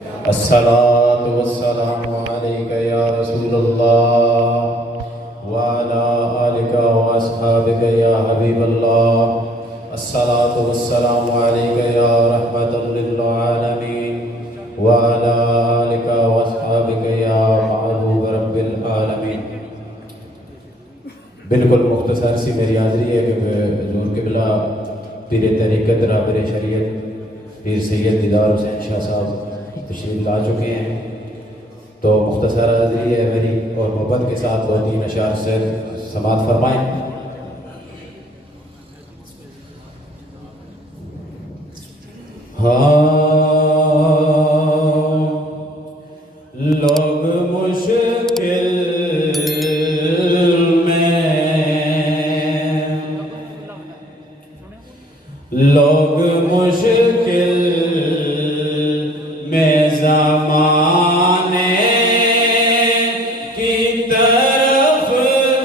अस्सलातु वस्सलामु अलैका या रसूलल्लाह व अला आलिका व अस्हाबिका या हबीबल्लाह। अस्सलातु वस्सलामु अलैका या रहमतल लिल आलमीन व अला आलिका व अस्हाबिका या महबूब रब्बिल आलमीन। बिल्कुल मुख्तसर सी मेरी हाज़री है कि हुज़ूर क़िबला पीर तरीक़त राबिर शरीयत पीर सैयद दीदार हुसैन शाह साहब तशरीफ़ ला चुके हैं, तो मुख्तसर हाज़री है मेरी और मोहब्बत के साथ दो तीन अशार से समाअत फरमाएँ। लोग मुश्किल में ज़माने की तरफ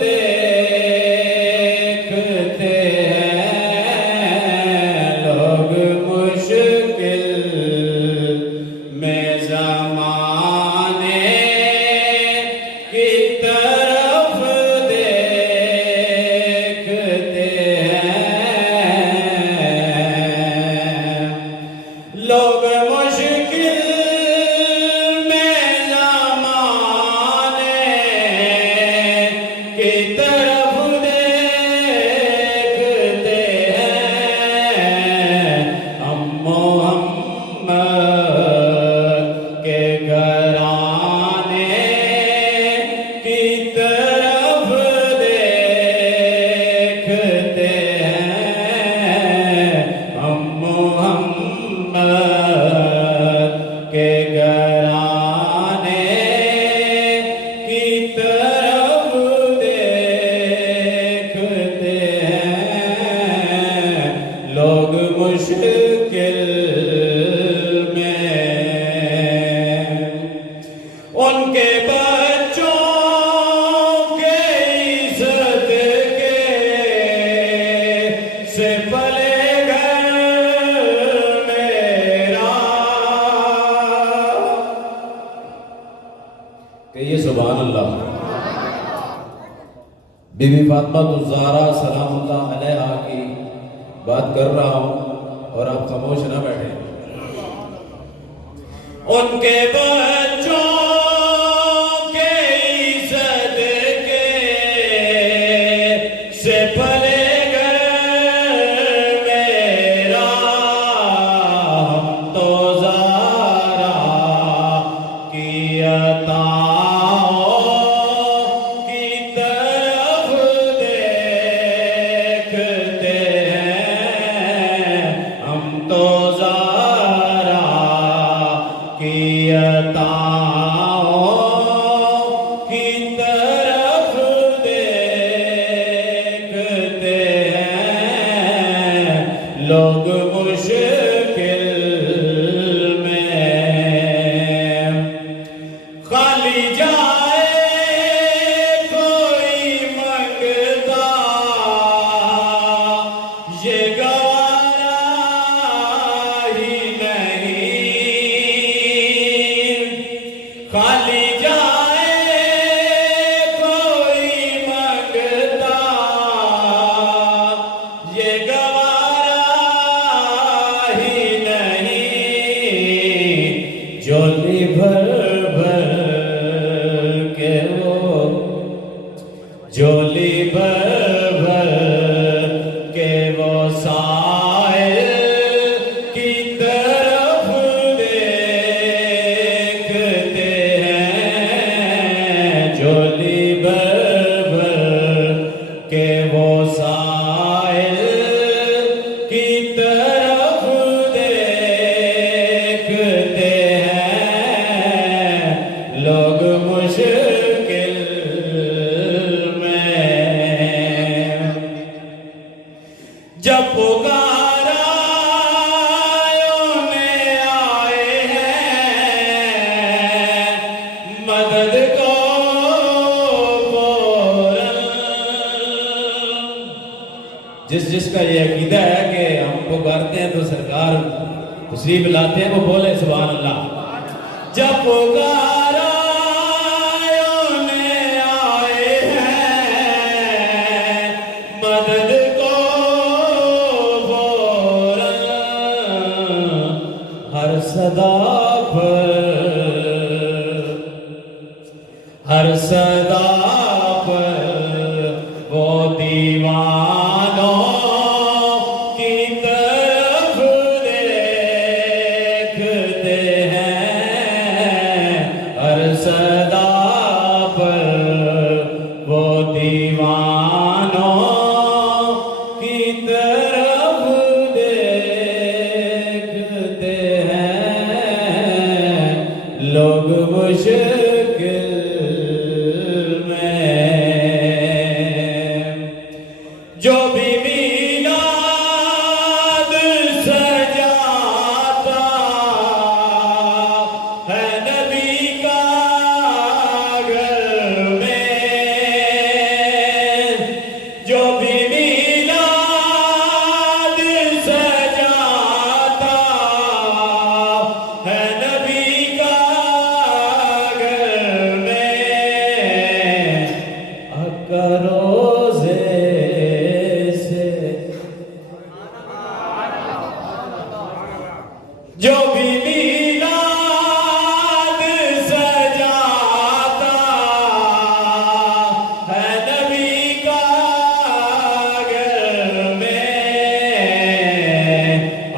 देखते हैं। लोग मुश्किल में ज़माने की तरफ देखते हैं। लोग मुश्किल में ज़माने की तरफ देखते हैं। हम मोहम्मद के घराने की तरफ देखते हैं। हम मोहम्मद के घराने की तरफ देखते हैं। लोग मुश्किल में उनके बच्चों के इज़्ज़त के से पले घर मेरा। कहिए सुभान अल्लाह। बीबी फातिमा ज़हरा सलामुल्लाह अलैहा की बात कर रहा हूं और आप खामोश ना बैठे। उनके बच्चों के इज़्ज़त के से पले घर मेरा। हम तो ज़हरा की अताओं की तरफ देखते हैं। हम तो ज़हरा की अताओं की तरफ देखते हैं। लोग मुश्किल में खाली जाए कोई मंगता ये गवारा ही नहीं। खाली जाए कोई मंगता ये गवारा ही नहीं। झोली भर भर के वो झोली भर भर के वो साइल की तरफ देखते हैं। झोली भर भर के वो साइल की तरफ देखते हैं। लोग मुश्किल में जब पुकारा उन्हें आए हैं मदद को जिसका ये अकीदा है कि हम पुकारते हैं तो सरकार तशरीफ लाते हैं, वो बोले सुभान अल्लाह। जब पुकारायों ने आए हैं मदद को फौरन, हर सदा पर वो दीवानों की तरफ देखते हैं, हर सदा पर वो दीवानों की तरफ देखते हैं। लोग मुश्किल जो भी मीलाद सजाता है नबी का घर में, जो भी मीलाद सजाता है नबी का घर में, करो जो भी मीलाद सजाता है नबी का घर में,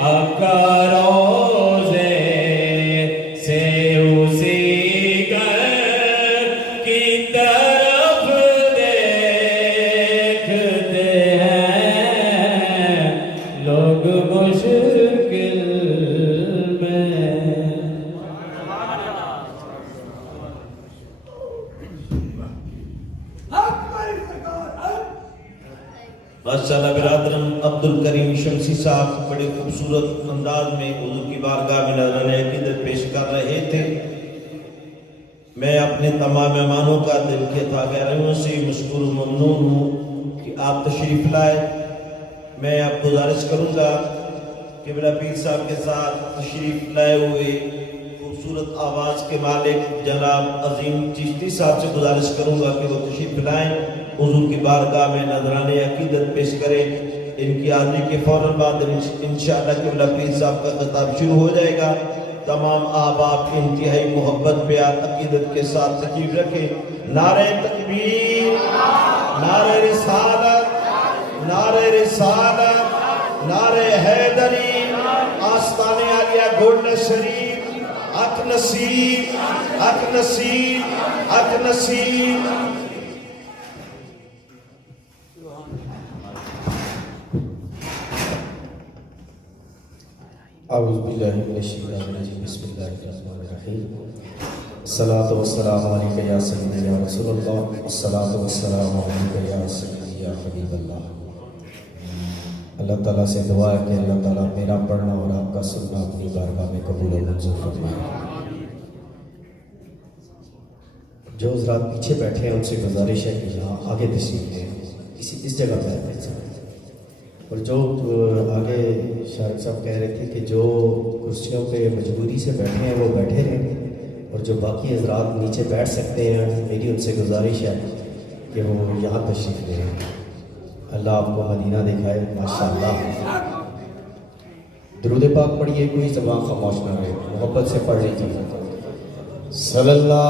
आपका रोज़े से उसी घर की तरफ देखते हैं। लोग मुश्किल माशाअल्लाह बिरादरम अब्दुल करीम शमसी साहब बड़े खूबसूरत अंदाज में हुजूर की बारगाह में नज़राने अक़ीदत पेश कर रहे थे। मैं अपने तमाम मेहमानों का दिल के गहराइयों से मशकूर ममनून हूँ कि आप तशरीफ़ लाए। मैं अब गुजारिश करूँगा कि मेरा पीर साहब के साथ तशरीफ़ लाए हुए खूबसूरत आवाज़ के मालिक जनाब अजीम चिश्ती साहब से गुजारिश करूँगा कि वो तशरीफ़ लाएँ, हुजूर की बारगाह में नज़राने अक़ीदत पेश करें। इनकी हाज़िरी के फ़ौरन बाद इंशाअल्लाह क़िबला पीर साहब का ख़िताब शुरू हो जाएगा। तमाम अहबाब इंतहाई मोहब्बत पे अक़ीदत के साथ तशरीफ़ रखें। नारे तकबीर, नारे रिसालत, नारे रिसालत, नारे हैदरी, आस्ताने आलिया गोल्डन शरीफ, अक नसीब, अक नसीब, अक नसीब। औज़ु बिल्लाहि मिनश शैतानिर रजीम, बिस्मिल्लाहिर रहमानिर रहीम। अस्सलातु वस्सलामु अलैका या सय्यदी या रसूलल्लाह, अस्सलातु वस्सलामु अलैका या सय्यदी या हबीबल्लाह। अल्लाह ताला से दुआ है कि अल्लाह ताला मेरा पढ़ना और आपका सुनना अपनी बारगाह में कबूल और मंजूर फरमाए। जो हज़रात पीछे बैठे हैं उनसे गुजारिश है कि यहाँ आगे तशरीफ़ लें, इस जगह पर बैठ जाएं। और जो आगे शारिक साहब कह रहे थे कि जो कुर्सियों पे मजबूरी से बैठे हैं वो बैठे रहें, और जो बाकी हज़रात नीचे बैठ सकते हैं मेरी उनसे गुजारिश है कि वो यहाँ तशरीफ़ लें। अल्लाह आपको मदीना दिखाए। माशाअल्लाह। दुरूद पाक पढ़िए, कोई ज़बान खामोश ना रहे, मोहब्बत से पढ़ लीजिए। सल्लल्लाहु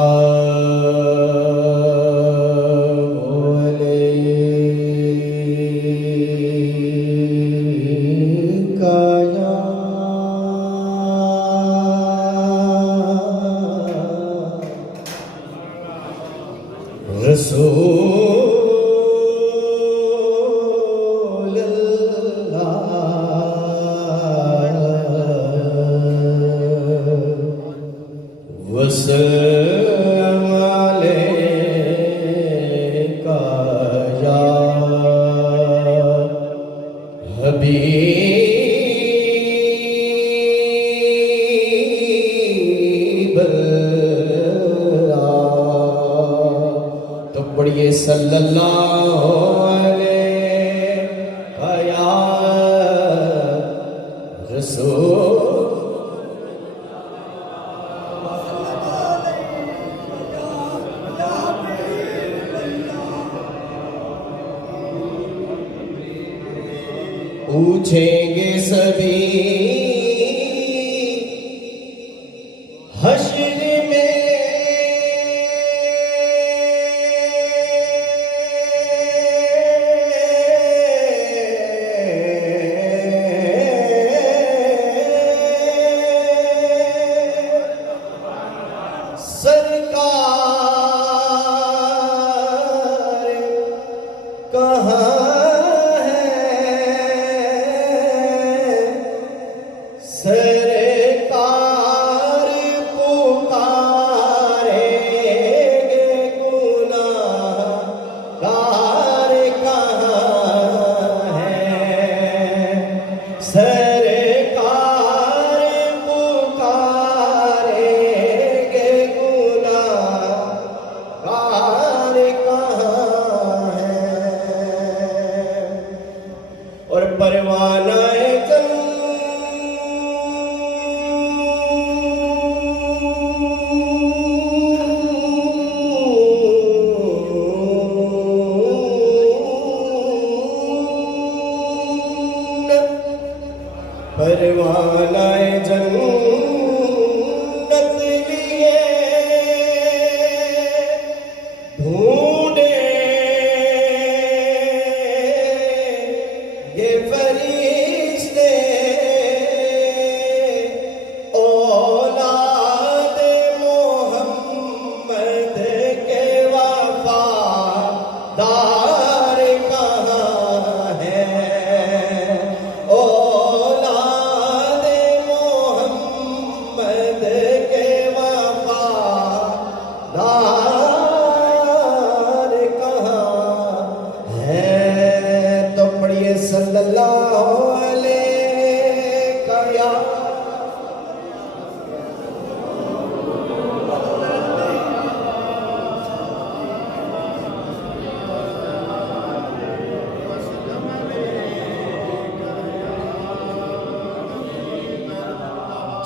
अलैका या रसूल वसल्लम अलैका या हबीबल्लाह। तो पढ़िए सल्लल्लाहु अलैका या रसूल पूछेंगे सभी हश्र में सरकार कहाँ सरकार पुकारेंगे गुनाहगार कहाँ है सरकार पुकारेंगे गुनाहगार कहाँ है और परवाना परवानाए जन्नत लिए ढूंढे ये फरिश्ते औलाद मोहम्मद के वफादार कहाँ है सल्लल्लाहु अलैहि या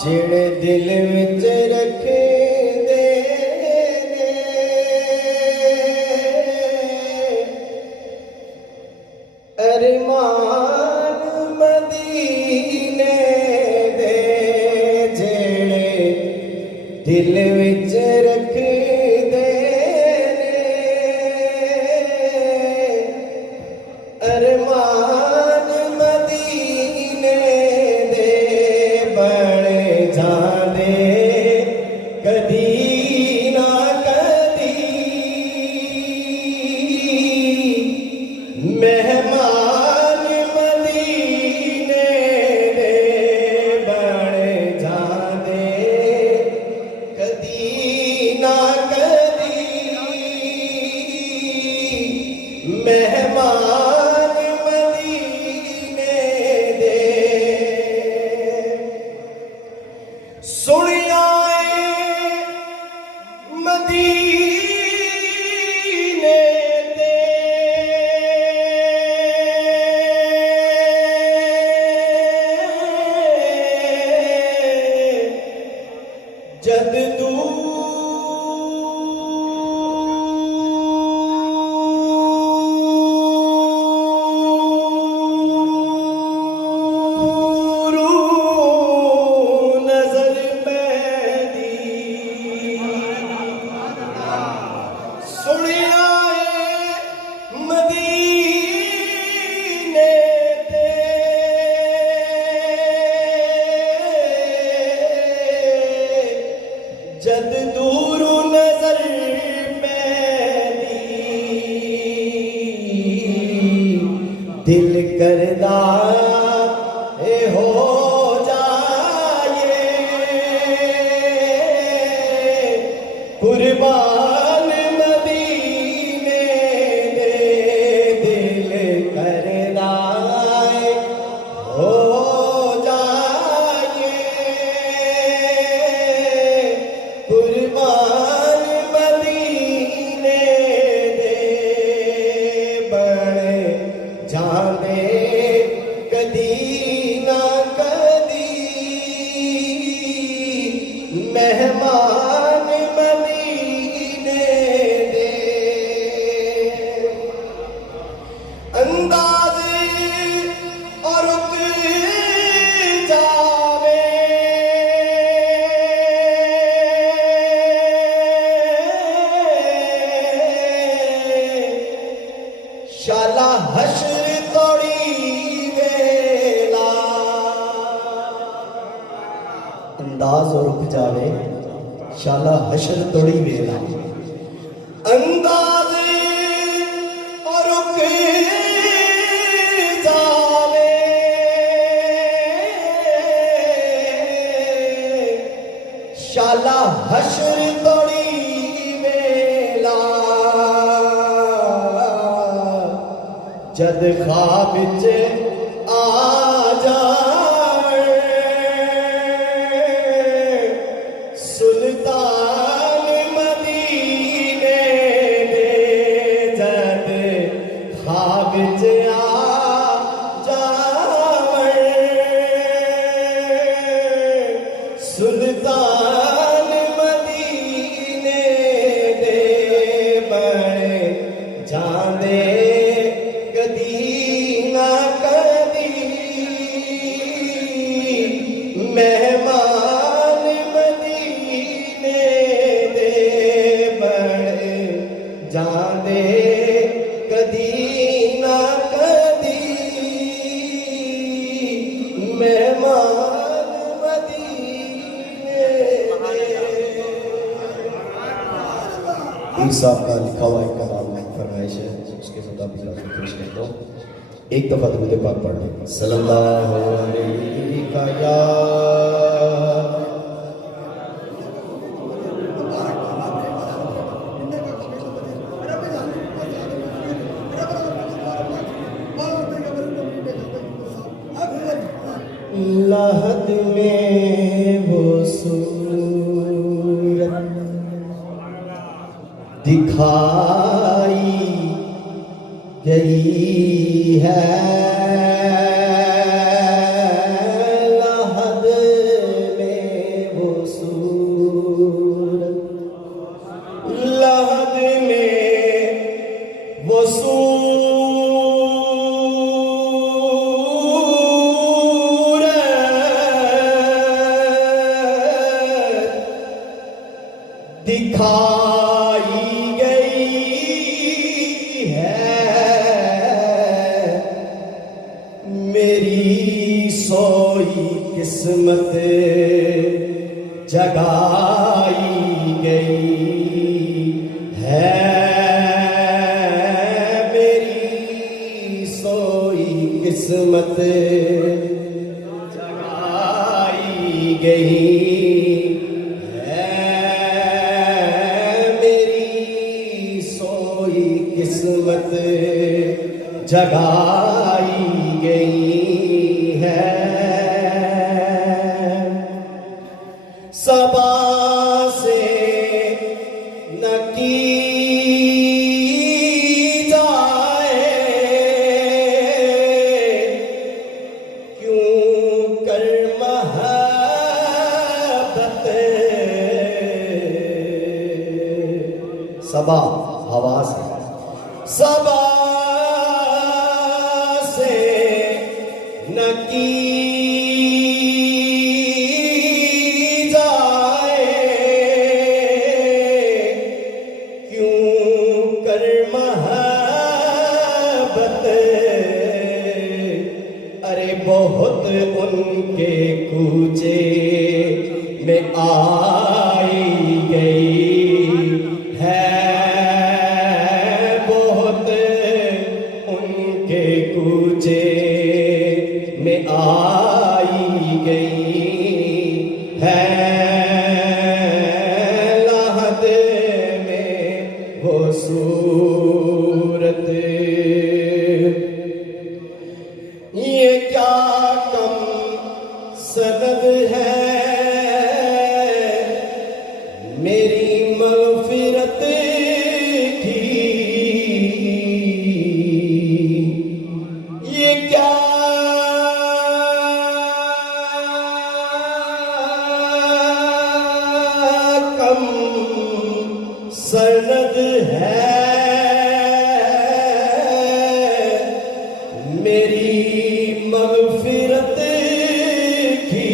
जेड़े दिल विच रख दे अरमान मदीने दे जेड़े दिल विच रख दे अरमान मदीने दे बन जांदे कदी ना कदी मेहमान मदीने दे बन जांदे कदी ना कदी मेहमान मदीने दे सुनिया मदीने दे जद नजर पैदी सुनिया मदीने ते जद दूर नजर पैदी दिल करदा ए हो जाए कुर्बान मदीने दे दिल करदा हो जाए कुर्बान मदीने दे बन जांदे कदी ना कदी मेहमान मदीने जावे शाला हशर तोड़ी वेला अंदाज़े और रुक जावे शाला हशर तोड़ी वेला जद ख्वाब च आ जावे सुल्तान मदीने दे जद ख्वाब च आ जावे सुल्तान मदीने दे बने जाने मेहमान मदीने दे बड़े जाने कदी ना कदी मेहमान मदीने पीर साहब का लिखा हुआ एक कलाम में फरमाइश है उसके मुताबिक आपको पेश करता हूँ। एक दफा दुरूद पाक पढ़ लें सल्लल्लाहु अलैहि या लहद में वो सूरत दिखाई गई है लहद में वो सूरत लहद में वो सूरत दिखाई गई है मेरी सोई किस्मत जगाई गई है मेरी सोई किस्मत जगाई गई किस्मत जगाई गई है सबा से न की जाए क्यों कर महब्बत सबा हवा से सबा से न की जाए क्यों कर महब्बत अरे बहुत उनके कूचे में आई गई कूचे में आई गई है लहद में वो सूरत ये क्या कम सनद है मेरी मग़फ़िरत सनद है मेरी मग़फ़िरत की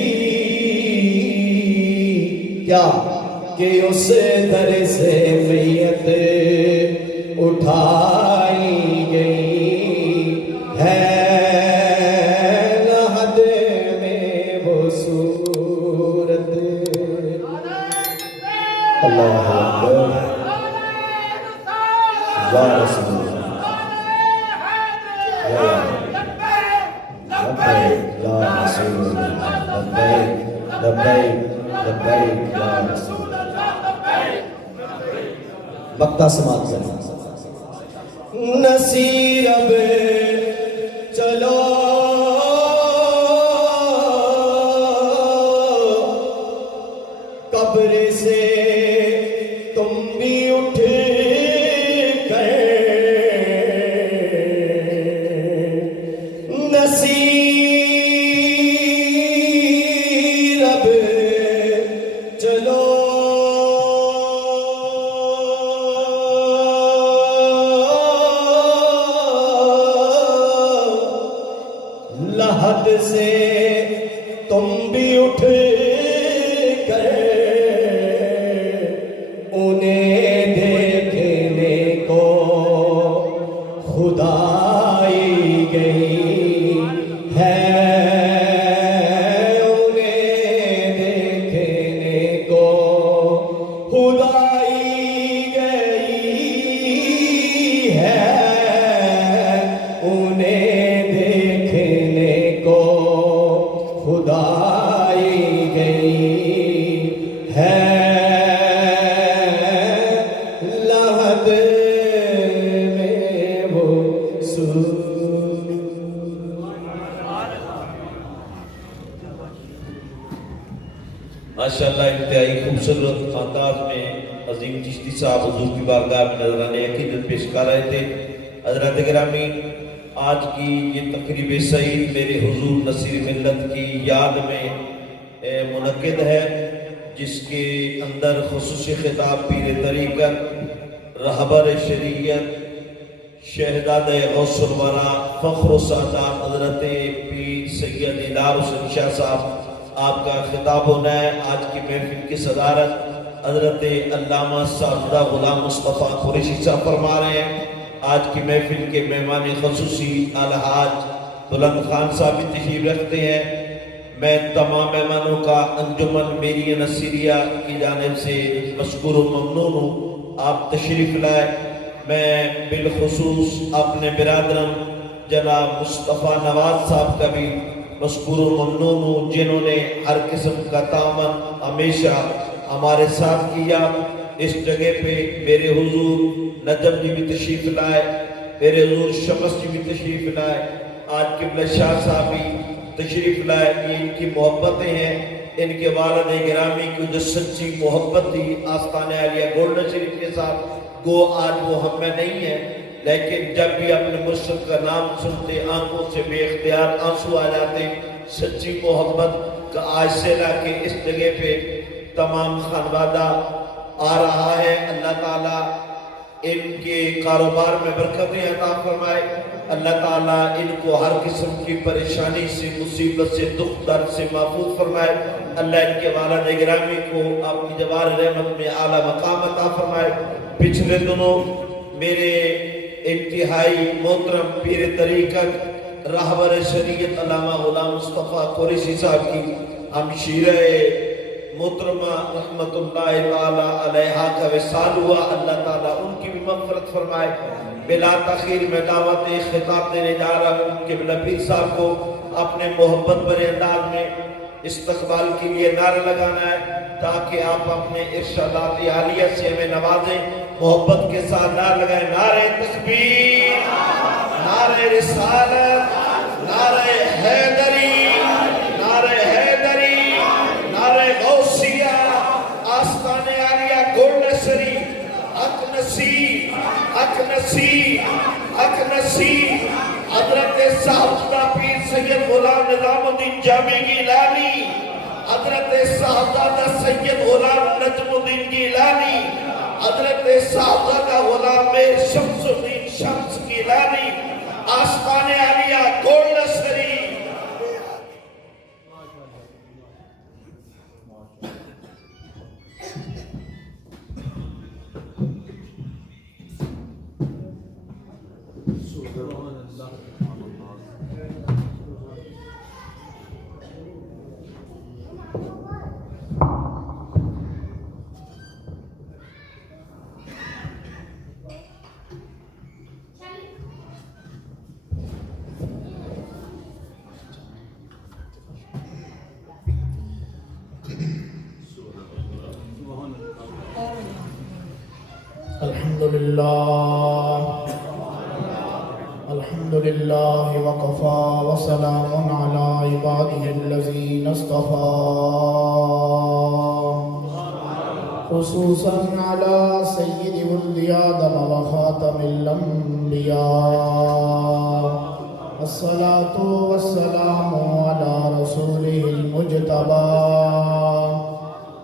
क्या कि उस दर से मैयत उठाई गई है लहद में वो सूरत अल्लाह अकबर या रसूल या लब्बैक या रसूल लब्बैक लब्बैक लब्बैक या रसूल मक्ता समाप्त करें। नसीर अब चलो कब्र से तुम भी उठ गए, नसीर अब चलो लहद से तुम भी उठ गए, उन्हें देखने को खुदाई गई है, उन्हें देखने को खुदाई गई है, उन्हें देखने को खुदाई गई है, लहद में वो माशाअल्लाह इंतहाई खूबसूरत अंदाज में अजीम चिश्ती साहब हुजूर की बारगाह में नजराने अकीदत पेश कर रहे थे। हज़रत गिरामी, आज की ये तकरीब सईद मेरे हुजूर नसीर मिल्लत की याद में मुनक्किद है, जिसके अंदर खुसूसी खिताब पीर तरीक़त रहबर शरीयत शहज़ादे गौसुल वरा फ़ख्र सादात हज़रत पीर सैयद इलार हुसैन शाह साहब आपका खिताब होना है। आज की महफिल की सदारत हज़रत अल्लामा साजिदा गुलाम मुस्तफ़ा कुरैशी साहब फरमा रहे हैं। आज की महफिल के मेहमान खसूसी अलहाज बुलंद खान साहब भी तशरीफ रखते हैं। मैं तमाम मेहमानों का अंजुमन मेरी नसीरिया की जानिब से मशकूर व ममनून हूँ। आप तशरीफ लाए। मैं बिलखुसूस अपने बिरादरन जनाब मुस्तफ़ा नवाज साहब का भी मशकूर व ममनून हूँ, जिन्होंने हर किस्म का तामन हमेशा हमारे साथ किया। इस जगह पे मेरे हुजूर नजम जी भी तशरीफ लाए, मेरे हुजूर शमस जी भी तशरीफ लाए, आज किबला शाह साहब भी तशरीफ लाए। ये इनकी मोहब्बतें हैं, इनके वालिद गिरामी की जो सच्ची मोहब्बत थी आस्ताने आलिया गोल्डन शरीफ के साथ, गो आज वो हम में नहीं है, लेकिन जब भी अपने मुर्शिद का नाम सुनते आंखों से बेख्तियार आंसू आ जाते। सच्ची मोहब्बत का आज से ला के इस जगह पे तमाम खानवादा आ रहा है। अल्लाह ताला इनके कारोबार में बरकतें अता फरमाए, अल्लाह ताला इनको हर किस्म की परेशानी से, मुसीबत से, दुख दर्द से महफूज फरमाए। अल्लाह इनके वालिद गिरामी को अपनी जवार रहमत में आला मकाम अता फरमाए। पिछले दिनों मेरे इंतहाई मोहतरम पीर तरीक़त रहबर शरीयत अल्लामा गुलाम मुस्तफ़ा कुरैशी साहब की हमशीरे मोहतरमा रहमतुल्लाहि ताला अलैहा का विसाल हुआ। अल्लाह ताला उनकी भी मग़फ़िरत फरमाए। बिला तख़ीर में दावत खिताब देने जा रहा हूँ किबला पीर साहब को अपने मोहब्बत भरे अंदाज में इस्तक़बाल के लिए नारा लगाना है, ताकि आप अपने इरशादात आलिया से हमें नवाजें। मोहब्बत के साथ नारा लगाए, नारे तकबीर, नारे रिसालत, नारे हैदरी, नारे हैदरी, नारे गौसिया, आस्ताने आलिया गोल्डन शरीफ, हक नसीब, हक नसीब, हक नसीब। हजरत साहबजादा पीर सैयद गुलाम निजामुद्दीन जामी गिलानी, हजरत साहबजादा सैयद गुलाम नजमुद्दीन गिलानी, हजरत साहबजादा गुलाम मीर शम्सुद्दीन शम्स गिलानी, आस्ताने आलिया गोल्डन शरीफ। अल्हम्दुलिल्लाह वकफ़ा वसलामुन अला इबादिहिल्लज़ीना इस्तफ़ा खुसूसन अला सय्यिदि वल्दि आदम व ख़ातमिल अंबिया अस्सलातु वस्सलामु अला रसूलिहिल मुज्तबा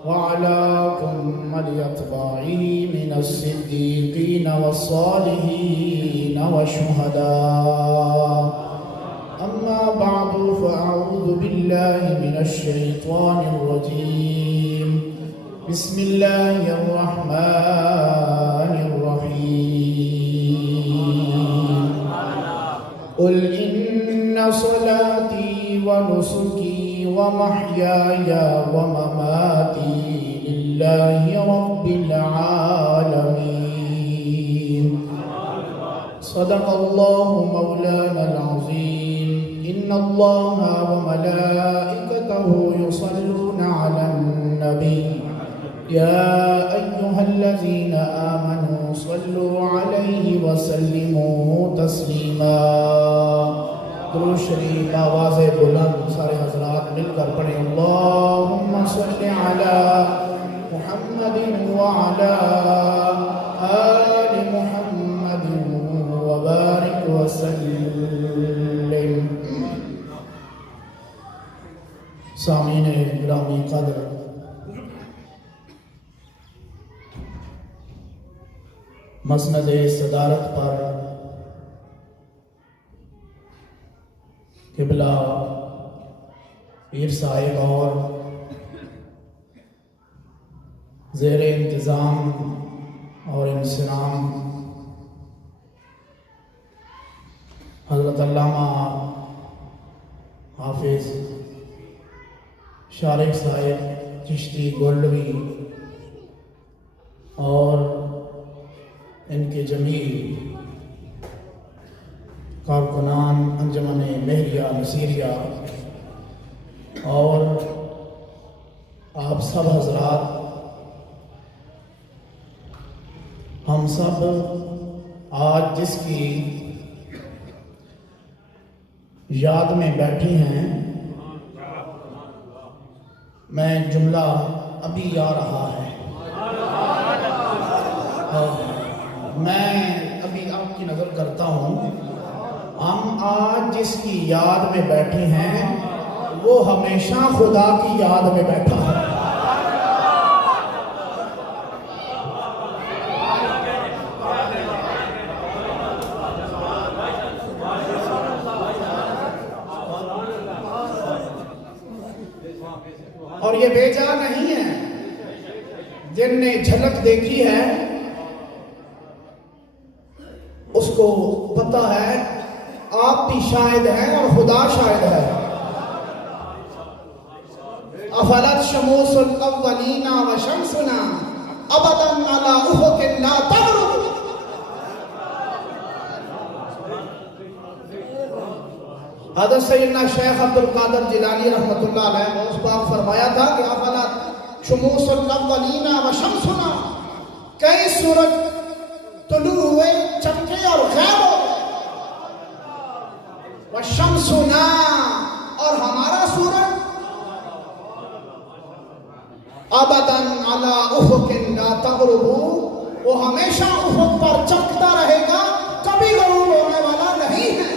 व अला कुम्मल अत्बाइहि मिनस सिद्दीक़ीन वस्सालिहीन वशुहदा अम्मा बअदु फ़अऊज़ु बिल्लाहि मिनश शैतानिर रजीम बिस्मिल्लाहिर रहमानिर रहीम क़ुल इन्ना सलाती व नुसुकी व महयाया व ममाती लिल्लाहि रब्बिल आलमीन सदक़ल्लाहु मौलानल अज़ीम इन्नल्लाहा व मलाइकतहु युसल्लूना अलन नबी या अय्युहल्लज़ीना आमनू सल्लू अलैहि व सल्लिमू तस्लीमा। दुरूद शरीफ आवाज़े बुलंद सारे हज़रात मिलकर पढ़ें। अल्लाहुम्मा सल्लि अला मुहम्मदिन व अला आलि मुहम्मदिन व बारिक व सल्लिम। सामीने गिरामी क़द्र, मसनदे सदारत पर क़िबला पीर साहिब और ज़ेरे इंतज़ाम और इंसराम हज़रत अल्लामा हाफिज़ शारिक साहिब चिश्ती गोल्डवी और इनके जमील कारकुनान अंजमन मेहरिया नसीरिया और आप सब हजरात, हम सब आज जिसकी याद में बैठी हैं, मैं जुमला अभी आ रहा है, मैं अभी आपकी नज़र करता हूँ। हम आज जिसकी याद में बैठे हैं वो हमेशा खुदा की याद में बैठा है। और ये बेजा नहीं है, जिनने झलक देखी है उसको पता है आप भी शायद हैं और खुदा शायद है। अफलत शमूसुल अव्वलीना व शम्सुना अबदन अला उफुकिन ला तग़रुब। हज़रत सैयदना शेख अब्दुल कादिर जिलानी रहमतुल्लाह अलैह ने उस बात फरमाया था कि अफलत शमूसुल अव्वलीना व शम्सुना, कई सूरज तुलू हुए, चमके और गैब हो गए। व शम्सुना, और हमारा सूरज अबदन अला उफुकिन ला तग़रुबु, वो हमेशा उफुक पर चमकता रहेगा, कभी गरूब होने वाला नहीं है।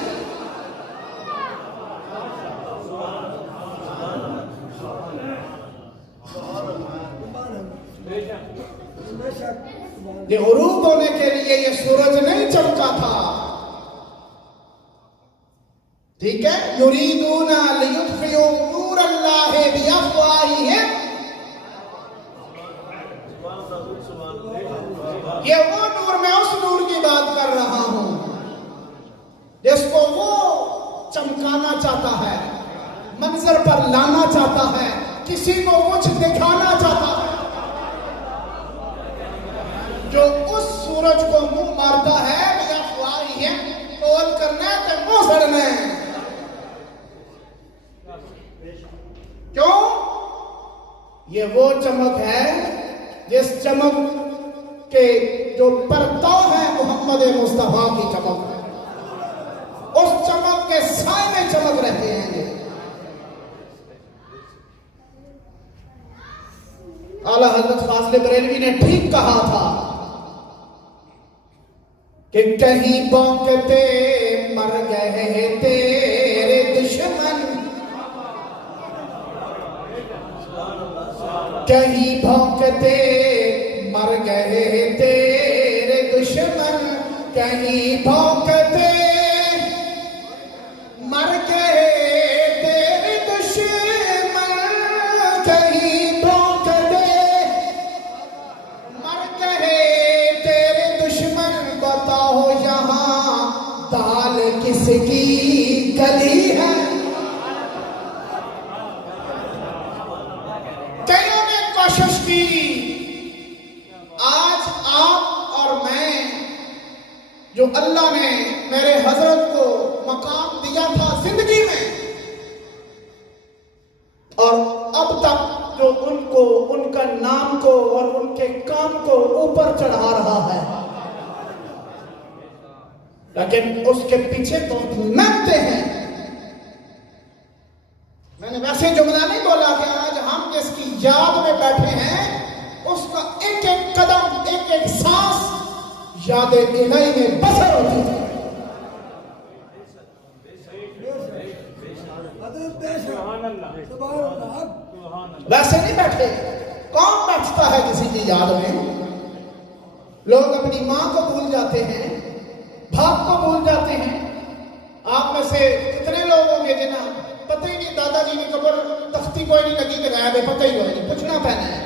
ये उरूब होने के लिए ये सूरज नहीं चमका था, ठीक है। युरीदूना लियुत्फिउ नूरल्लाहि बिअफ़वाहिहिम, ये वो नूर, मैं उस नूर की बात कर रहा हूं जिसको वो चमकाना चाहता है, मंजर पर लाना चाहता है, किसी को कुछ दिखाना चाहता है। जो उस सूरज को मुंह मारता है, बिअफ़वाहिहिम, कौल करना है तो मुंह सड़ना है। क्यों? ये वो चमक है जिस चमक के जो परताव है मोहम्मद मुस्तफा की चमक है, उस चमक के साए में चमक रहते हैं ये। आला हजरत फाज़िल बरेलवी ने ठीक कहा था कि कहीं भौंकते मर गए तेरे दुश्मन, कहीं भौंकते मर गए तेरे दुश्मन, कहीं भौंकते मर गए तेरे दुश्मन, कहीं भौंकते मर गए तेरे दुश्मन। बताओ यहाँ दाल किसकी गली है? कईयों ने कोशिश की, आज आप और मैं, जो अल्लाह ने मेरे हजरत को मकाम दिया था जिंदगी में, और अब तक जो उनको, उनका नाम को और उनके काम को ऊपर चढ़ा रहा है, लेकिन उसके पीछे तो मेहनतें हैं। मैंने वैसे जुमला नहीं बोला कि आज हम जिसकी याद में बैठे हैं उसका एक एक कदम, एक एक सांस याद इलाही में बसर होती है। वैसे नहीं बैठे। कौन बैठता है किसी की याद में? लोग अपनी माँ को भूल जाते हैं, बाप को भूल जाते हैं। आप में से कितने लोग होंगे जिन्हें पता ही नहीं दादाजी की कब्र तख्ती कोई नहीं लगी कि गायब है, पता ही कोई नहीं। पूछना पैना है,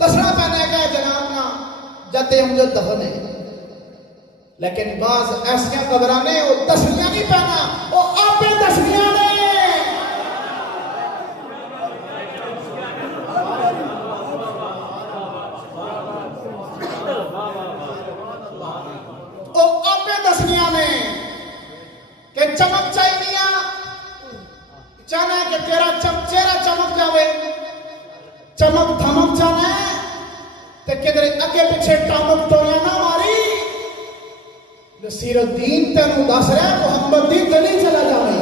दसना पैना है क्या जनाब ना जाते हम जो दफन है। लेकिन बाज ऐसिया कब्रां ने वो दसनियां नहीं पैना, वो आपे दसनियां ने। वो आपे दसनियां ने कि चमक चाहिए चाहना है कि तेरा चेहरा चमक जावे, चमक धमक जाना है तो किधर अगे पीछे टामक टोलिया ना मारी। नसीरुद्दीन तेनू दस रहा मोहम्मद दी गली चला जावे।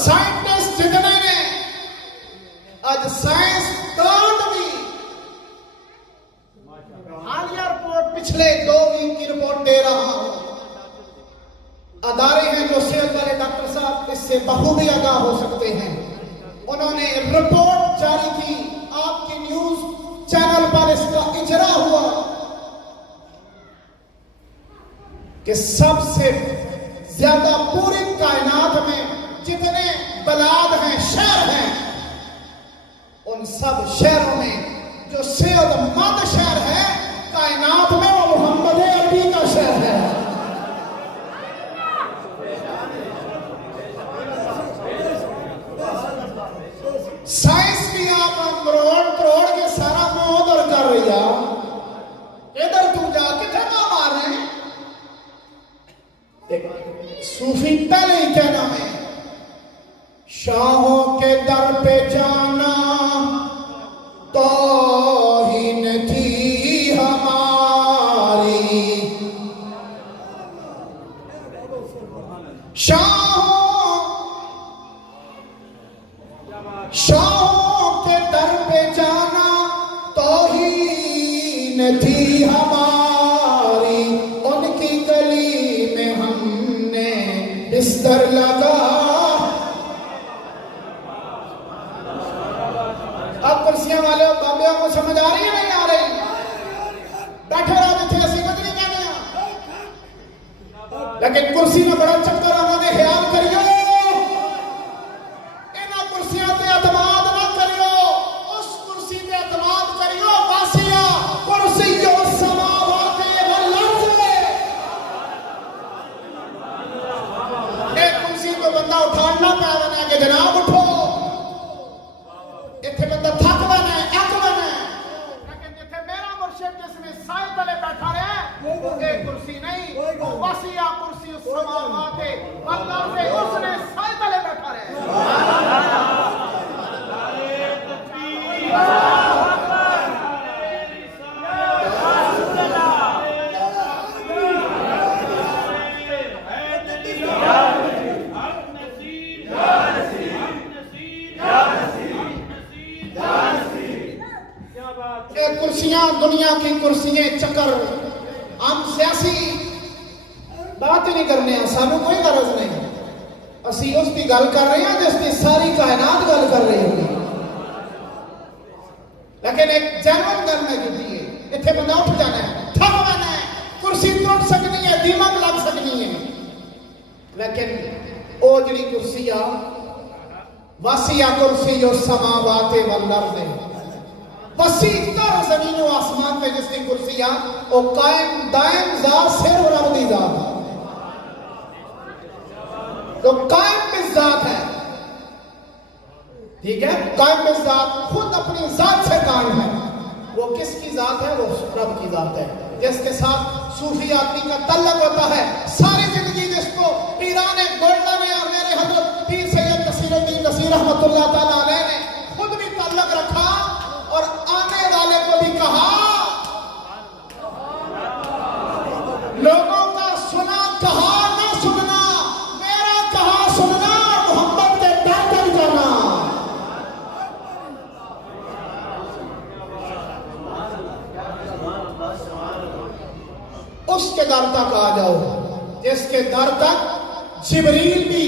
साइंटिस्ट जितने ने आज साइंस दान भी हालिया रिपोर्ट पिछले 2 वीक की रिपोर्ट दे रहा हूं। अदारे हैं जो सेहत वाले डॉक्टर साहब इससे बखूबी आगाह हो सकते हैं। उन्होंने रिपोर्ट जारी की, आपकी न्यूज चैनल पर इसका इजरा हुआ कि सबसे ज्यादा पूरी कायनात में जितने बलाद हैं, शहर हैं, उन सब शहरों में जो सेहतमंद शहर है कायनात में वो मोहम्मद अरबी का शहर है। साइंस भी आप करोड़ करोड़ के सारा मौत और कर रही है। इधर तू जाके जमा मार रहे हैं। सूफी पहले ही कहना है, शाहों के दर पे जाना तौहीन थी हमारी। शाहों के दर पे जाना तौहीन थी हमारी। उनकी गली में हमने बिस्तर लगा। अब कुर्सियां वाले बाबियों को समझ आ रही है नहीं आ रही? बैठे रहो जिथे असं कुछ नहीं कहने, लेकिन कुर्सी में बड़ा चक्कर उन्होंने ख्याल करियो। इन्हां कुर्सियां ते एतमाद ना करियो, उस कुर्सी पे एतमाद करियो। वासिया कुर्सी जो समावात वल अर्ज़। एक कुर्सी को बंदा उठाना पै देना कि जनाब उठो। इतने बंदा थक बना है, अक बना है, लेकिन जिथे मेरा मुर्शिद जिसमें साए तले बैठा रहे वो एक कुर्सी नहीं, वो वसिया कुर्सी उस समावात वल अर्ज़, उसने साए तले बैठा रहे। ये कुर्सियां दुनिया की कुर्सियां चक्कर हम सियासी बात ही नहीं करने सानू कोई गरज नहीं असी उसकी गल कर रहे हैं जिसकी सारी कायनात गल कर रही होगी लेकिन एक जेन्युइन गल मैं की है इतने बंदा उठ जाना है थक जाना है कुर्सी टूट सकनी है दीमक लग सकनी है लेकिन वो जी कुर्सी आ वासिया कुर्सी जो समावाते वल्लर्द वसी तर जमीन व आसमान पे जिसकी कुर्सी आ वो कायम दायम जात सिर्फ रब दी जात तो कायम पे जात है ठीक है कायम पे जात खुद अपनी जात से कायम है वो किसकी जात है वो रब की जात है जिसके साथ सूफी आदमी का तल्लक होता है सारी जिंदगी जिसको पीराने गोल्डन और मेरे हजरत पीर सैयद नसीरुद्दीन नसीर रहमतुल्लाह ताला अलैह ने खुद भी तल्लक रखा और आने वाले को भी कहा लोगों का सुना कहा ना सुनना मेरा कहा सुनना मोहम्मद के दर तक जाना उसके दर तक आ जाओ जिसके दर तक जिब्रील भी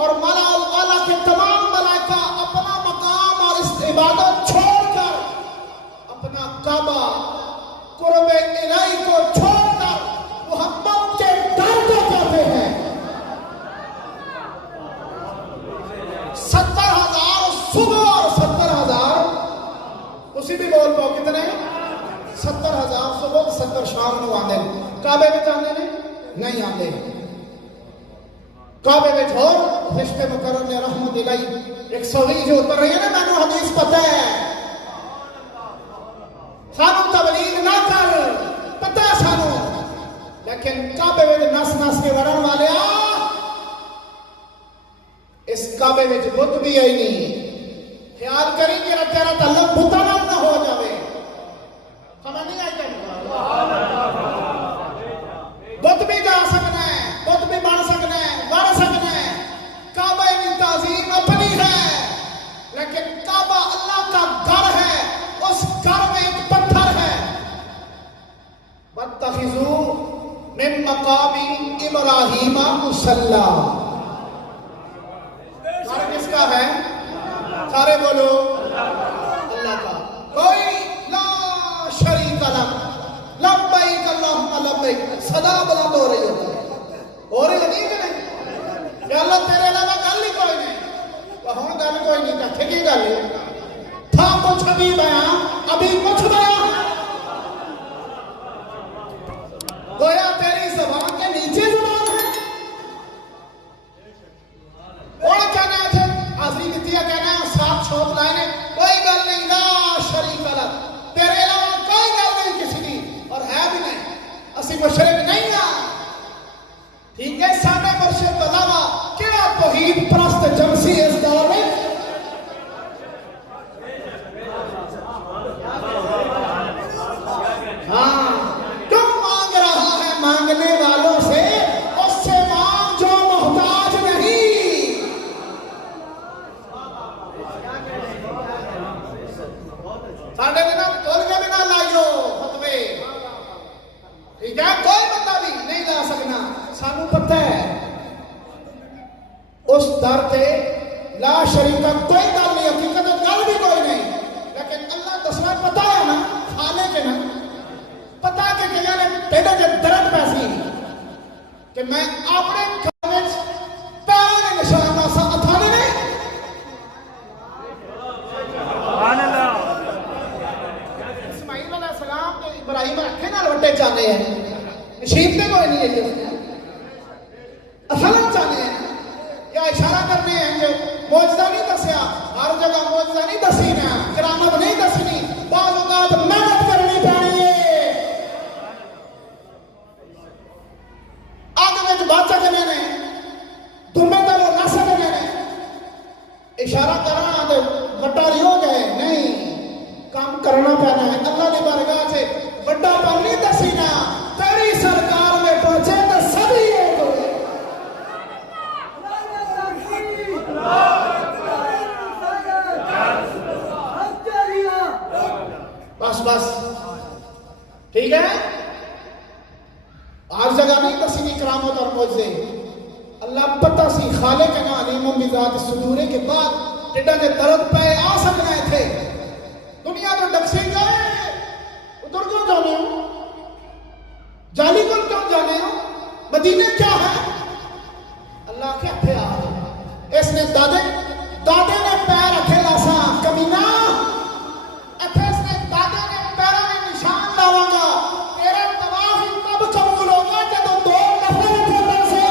और मलाउल आला के तमाम मलाइका अपना मकाम और इस इबादत छोड़कर अपना काबा कुर्बे इलाही को छोड़कर मोहम्मद के दर तक जाते हैं 70,000 सुबह और 70,000 उसी भी बोल पाओ कितने 70,000 सुबह 70 शाम को आते काबे में जाने नहीं आते काबे में छोड़ रिश्ते मुकर्रम ने रहमत इलाही 120 जो उतर रही है ना मैंने हदीस पता है सानू तबलीग ना कर पता है सानू लेकिन काबे में नस नस के वरण वाले इस काबे में बुत भी है नहीं ख्याल करी कि तेरा तल्लक बुता ना हो जावे समझ नहीं आई बुत भी जा सकना है बुत भी बन सकना है बढ़ सकना है काबा की ताजीम अपनी है लेकिन काबा अल्लाह का घर है उस घर में एक पत्थर है वत्तखिजू मिन मकामी इब्राहीम मुसल्ला घर किसका है सारे बोलो अल्लाह का कोई ला शरीक लह लब्बैक अल्लाहुम्मा लब्बैक सदा बुलंद हो रही होती है हो रही नहीं कि नहीं कि अल्लाह तेरे अलावा गल ही कोई नहीं तो हम गल कोई नहीं करते की गल था कुछ अभी बयां अभी कुछ बयां गोया तेरी ज़बान के नीचे ज़बान है और कहना है हाजिरी दी है कहना है साफ छोप लाए ने कोई गल नहीं ला शरीक लह तेरे अलावा कोई गल नहीं किसी की और है भी नहीं असि मुशरिक नहीं है ठीक है साडे मुर्शिद तो अलावा केड़ा तौहीद परस्त जमसी इस दौर में हाँ क्यों मांग रहा है मांगने वालों से उससे मांग जो मोहताज नहीं साडे बिना तोल के बिना लाइयो फतवे ठीक है कोई बंदा भी नहीं ला सकना सानू पता है उस दर पे ला शरीका कोई गल नहीं हकीकत गल भी कोई नहीं लेकिन अल्लाह दसना पता है ना खाले के ना पता कि कईयां ने पेड़ों के दर्द पैसी कि मैं अपने घर में पैरों के निशान सा अथाने नहीं इस्माइल अलैहिस्सलाम के इब्राहिम अखे नाल वटे चाहते हैं नशीब ते कोई नहीं है उसने असल चाहते हैं या इशारा करने हैं कि मौजदा नहीं दसिया हर जगह मौजदा नहीं दसी ना करामत नहीं दसनी बाज़ औक़ात मेहनत करनी पैनी है आगे में बाचा करने ने तुम्हें तो ना सकने ने इशारा करना तो बड़ा नहीं हो गए नहीं काम करना पैना है अल्लाह की बारगाह से बड़ा पर नहीं दसी ना तेरी सरकार में पहुंचे तो बस बस ठीक है। हर जगह नहीं तस्वीर करामत और मौजे अल्लाह पता सी खाले के ना अलीम बिजात सुदूरे के बाद टिड्डा के दर्द पे आ सकना थे दुनिया तो डक्सी गए उधर क्यों जाने हो जाली को क्यों जाने हो मदीने क्या है अल्लाह के थे आ इसने दादे दादे ने पैर रखे लासा कमीना अथे इसने दादे ने पैरों में निशान लावांगा तेरा तवाफ कब कबूल होगा जब दो नफर उठे से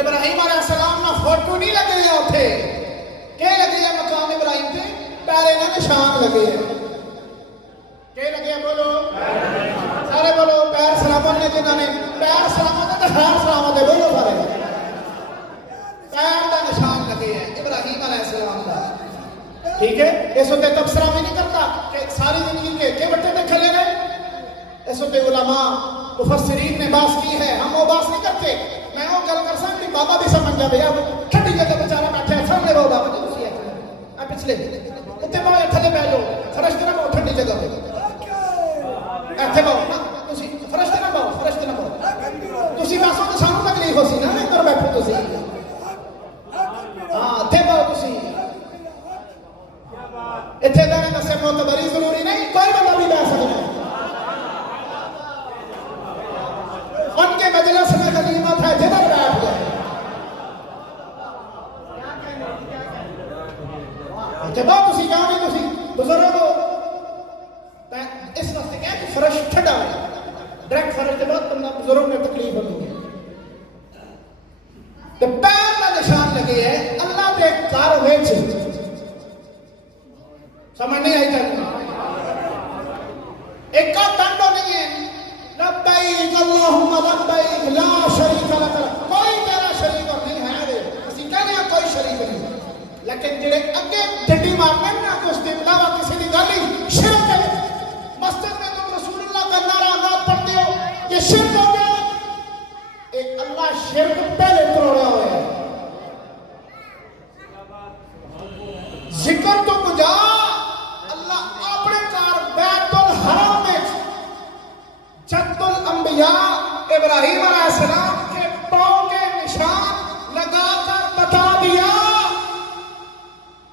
इब्राहिम अलैहिस्सलाम ना फोटो नहीं लगे उठे के लगे मकाम इब्राहिम थे पैरे ना निशान लगे के लगे बोलो सारे बोलो पैर सलामत ने जिन्होंने पैर सलामत है तो हाथ सलामत है बोलो सारे पैर का निशान लगे हैं इब्राहिम अलैहिस्सलाम का ठीक है। इस होते तबसरा में नहीं करता कि सारी जिंदगी के बट्टे पे खले गए इस होते उलमा मुफस्सिरीन ने बात की है हम वो बात नहीं करते मैं वो गल कर सकती बाबा भी समझ जा भैया ठंडी जगह बेचारा बैठा है सामने वो बाबा जी तुसी आ पिछले उत्ते बाबा थले बैठ जाओ फर्श ते ना बहुत ठंडी जगह पे ऐथे बाओ ना तुसी फर्श ते ना बाओ तुसी बासों तो सानू तकलीफ होसी ना अंदर बैठो तुसी हां थे बाओ तुसी इथे बैठने का से बहुत बड़ी जरूरी नहीं कोई बंदा भी बैठ सकता है उनके मजलिस में गनीमत है जिधर बैठ गए जब तुसी क्या नहीं तुसी बुजुर्ग हो इस वक्त क्या कि फर्श ठंडा है डायरेक्ट फर्श के बाद तुम बुजुर्ग में तकलीफ होगी तो पैर का निशान लगे है अल्लाह के कार वेच समझ नहीं आई था एक का दंडो नहीं है लब्बैक अल्लाहुम्मा लब्बैक ला शरीक लक कोई तेरा शरीक नहीं है रे ਅਸੀਂ ਕਹਿੰਦੇ ਆ कोई शरीक नहीं लेकिन ਜਿਹੜੇ ਅੱਗੇ ਡੱਡੀ ਮਾਰਦੇ ਨਾ ਕੁਛ ਦੇ ਇਲਾਵਾ ਕਿਸੇ ਦੀ ਗੱਲ ਹੀ शिरक है मस्जिद में तुम रसूलुल्लाह का नारा ना पढ़ते हो ये शिरक हो गया एक अल्लाह शिरक पहले तोड़ा हुआ है जिक्र तो बुझा अल्लाह अपने कार बैतुल हरम में जद्दुल अंबिया इब्राहिम अलैहिस्सलाम के पांव के निशान लगाकर बता दिया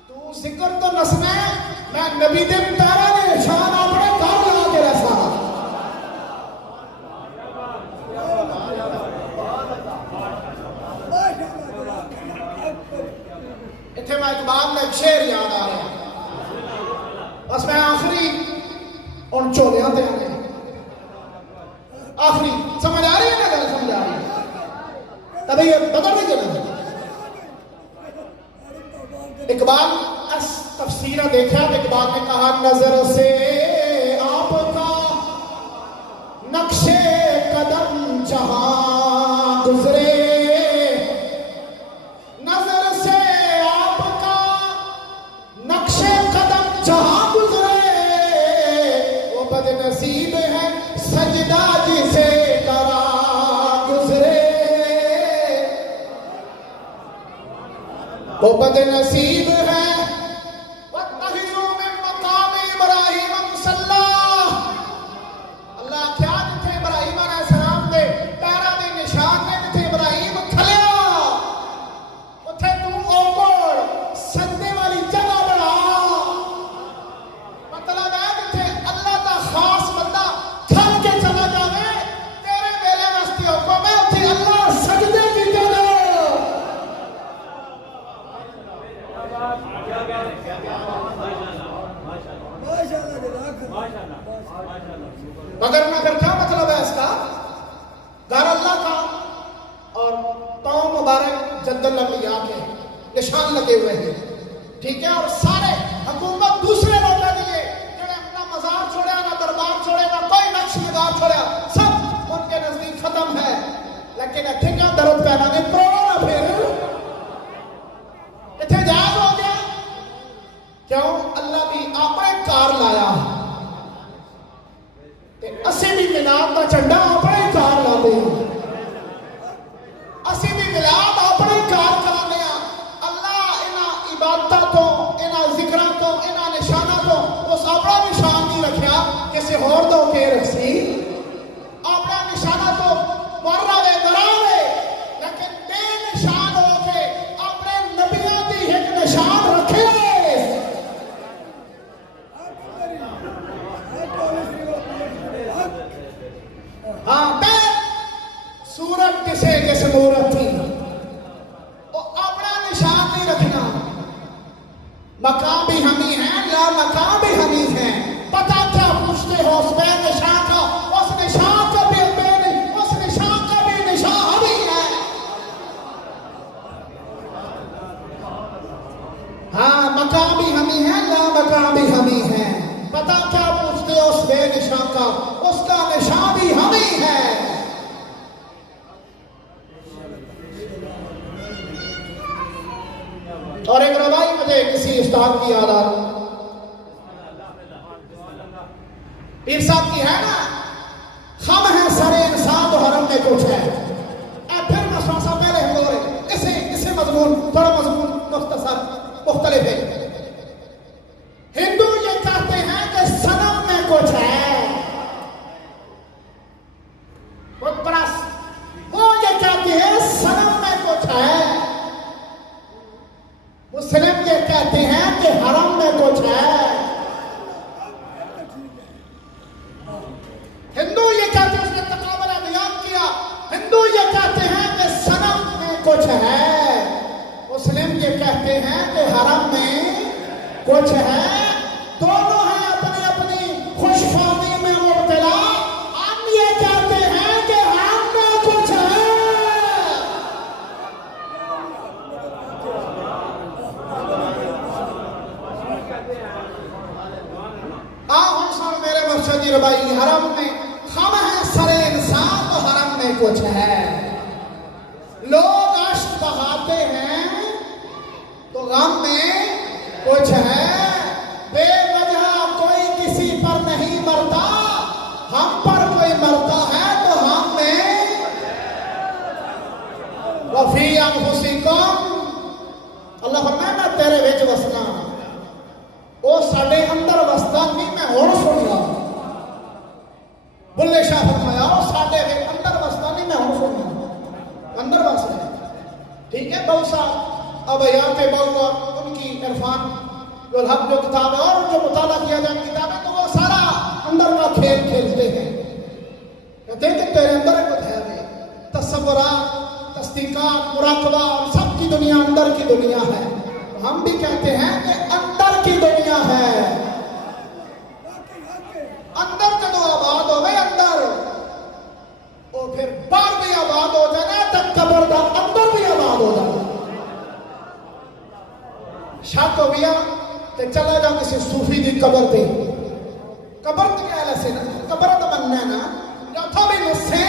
तू जिक्र तो नसने मैं नबी दे तारा ने निशान अपने घर लगा के रखा इतने मैं इकबाल में एक शेर याद आ रहा बस मैं आखिरी उन चोलियां ते आने आखिरी समझ आ रही है ना गल समझ आ रही है तभी ये बदल नहीं चला इकबाल तफसीरा देखा इकबाल ने कहा नजर से आपका नक्शे कदम जहां गुजरे नजर से आपका नक्शे कदम जहां गुजरे वो बदनसीब है सजदा जिसे करा गुजरे वो बदनसीब है मगर मगर क्या मतलब है इसका घर अल्लाह का और पांव मुबारक जद्दुल अंबिया के निशान लगे हुए हैं ठीक है और सारे हुकूमत दूसरे लोग दिए जिन्हें अपना मजार छोड़ा ना दरबार छोड़े ना कोई नक्श निगार छोड़ा सब उनके नजदीक खत्म है लेकिन इतने क्या दर्द पैदा ने प्रोना ना फिर इतने जायज हो गया क्यों अल्लाह भी अपने कार लाया असी भी मिलाद का झंडा अपने कार लाते हैं असी भी और एक रवाई मुझे किसी उस्ताद की याद आ रही, पीर साहब की है ना, हम हैं सारे इंसान तो हरम में कुछ है। फिर मसला पहले हम बोल रहे इसे मजमून थोड़ा मजमून मुख्तसर मुख्तलिफ है। हिंदू ये कहते हैं कि सनम में कुछ है, वो ये कहते हैं सनम में कुछ है। मुस्लिम ये कहते हैं कि हरम में कुछ है। हिंदू ये कहते हैं, उसने तकाबला बयान किया, हिंदू ये कहते हैं कि सनम में कुछ है, मुस्लिम ये कहते हैं कि हरम में कुछ है। दोनों हैं अपनी अपनी खुशफहमी में मुब्तला। हम ये कहते हैं कि हरम में कुछ है। हम सुन मेरे मुर्शिद भाई, हरम में हम हैं सरे इंसान तो हरम में कुछ है। लोग अश्क बहाते हैं तो गम में कुछ है। बेवजह कोई किसी पर नहीं मरता, हम पर कोई मरता है तो हम में वफी अनफुसिकुम। अल्लाह फरमाए मैं तेरे विच वसना, वो साडे अंदर वसदा नहीं। मैं हुण सुनिया बुल्ले शाह फरमाया, वो साडे अंदर वसदा नहीं, मैं हुण सुनिया अंदर वस रहा। ठीक है, बहुत सा अब याद है बहुत उनकी इरफान जो हक जो किताब है और जो मुताला किया जाए किताब है, तो वो सारा अंदर का खेल खेलते हैं। कहते हैं कि तेरे अंदर कुछ है, तस्वुरात, तस्दीकात, मुराकबा और सब की दुनिया अंदर की दुनिया है। हम भी कहते हैं कि अंदर की दुनिया है। अंदर जब आबाद हो गए अंदर, और फिर बाहर भी आबाद हो जाए तब कब्र का अंदर भी आबाद हो जाए। शक हो गया तो चला जाओ किसी सूफी की कब्र पे। कब्र तो क्या है ना, कब्र तो बनना है ना, उथों भी नसे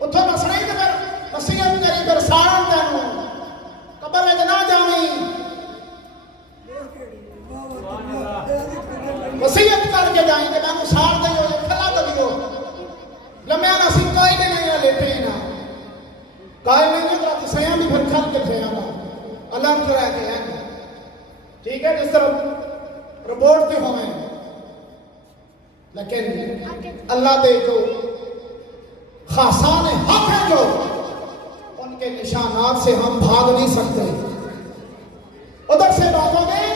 उथों नसना ही। तो फिर वसीयत करी फिर सारा तेनू कब्र में ना जावी, वसीयत करके जाएंगे मैं सार दियो खला दियो लम्या ना सी कोई नहीं लेते ना कायल नहीं करती सया भी फिर खल के थे अलग तरह के हैं। ठीक है, जिस तरह रिपोर्ट भी हमें, लेकिन अल्लाह दे जो खासान हक है जो उनके निशानात से हम भाग नहीं सकते। उधर से भागोगे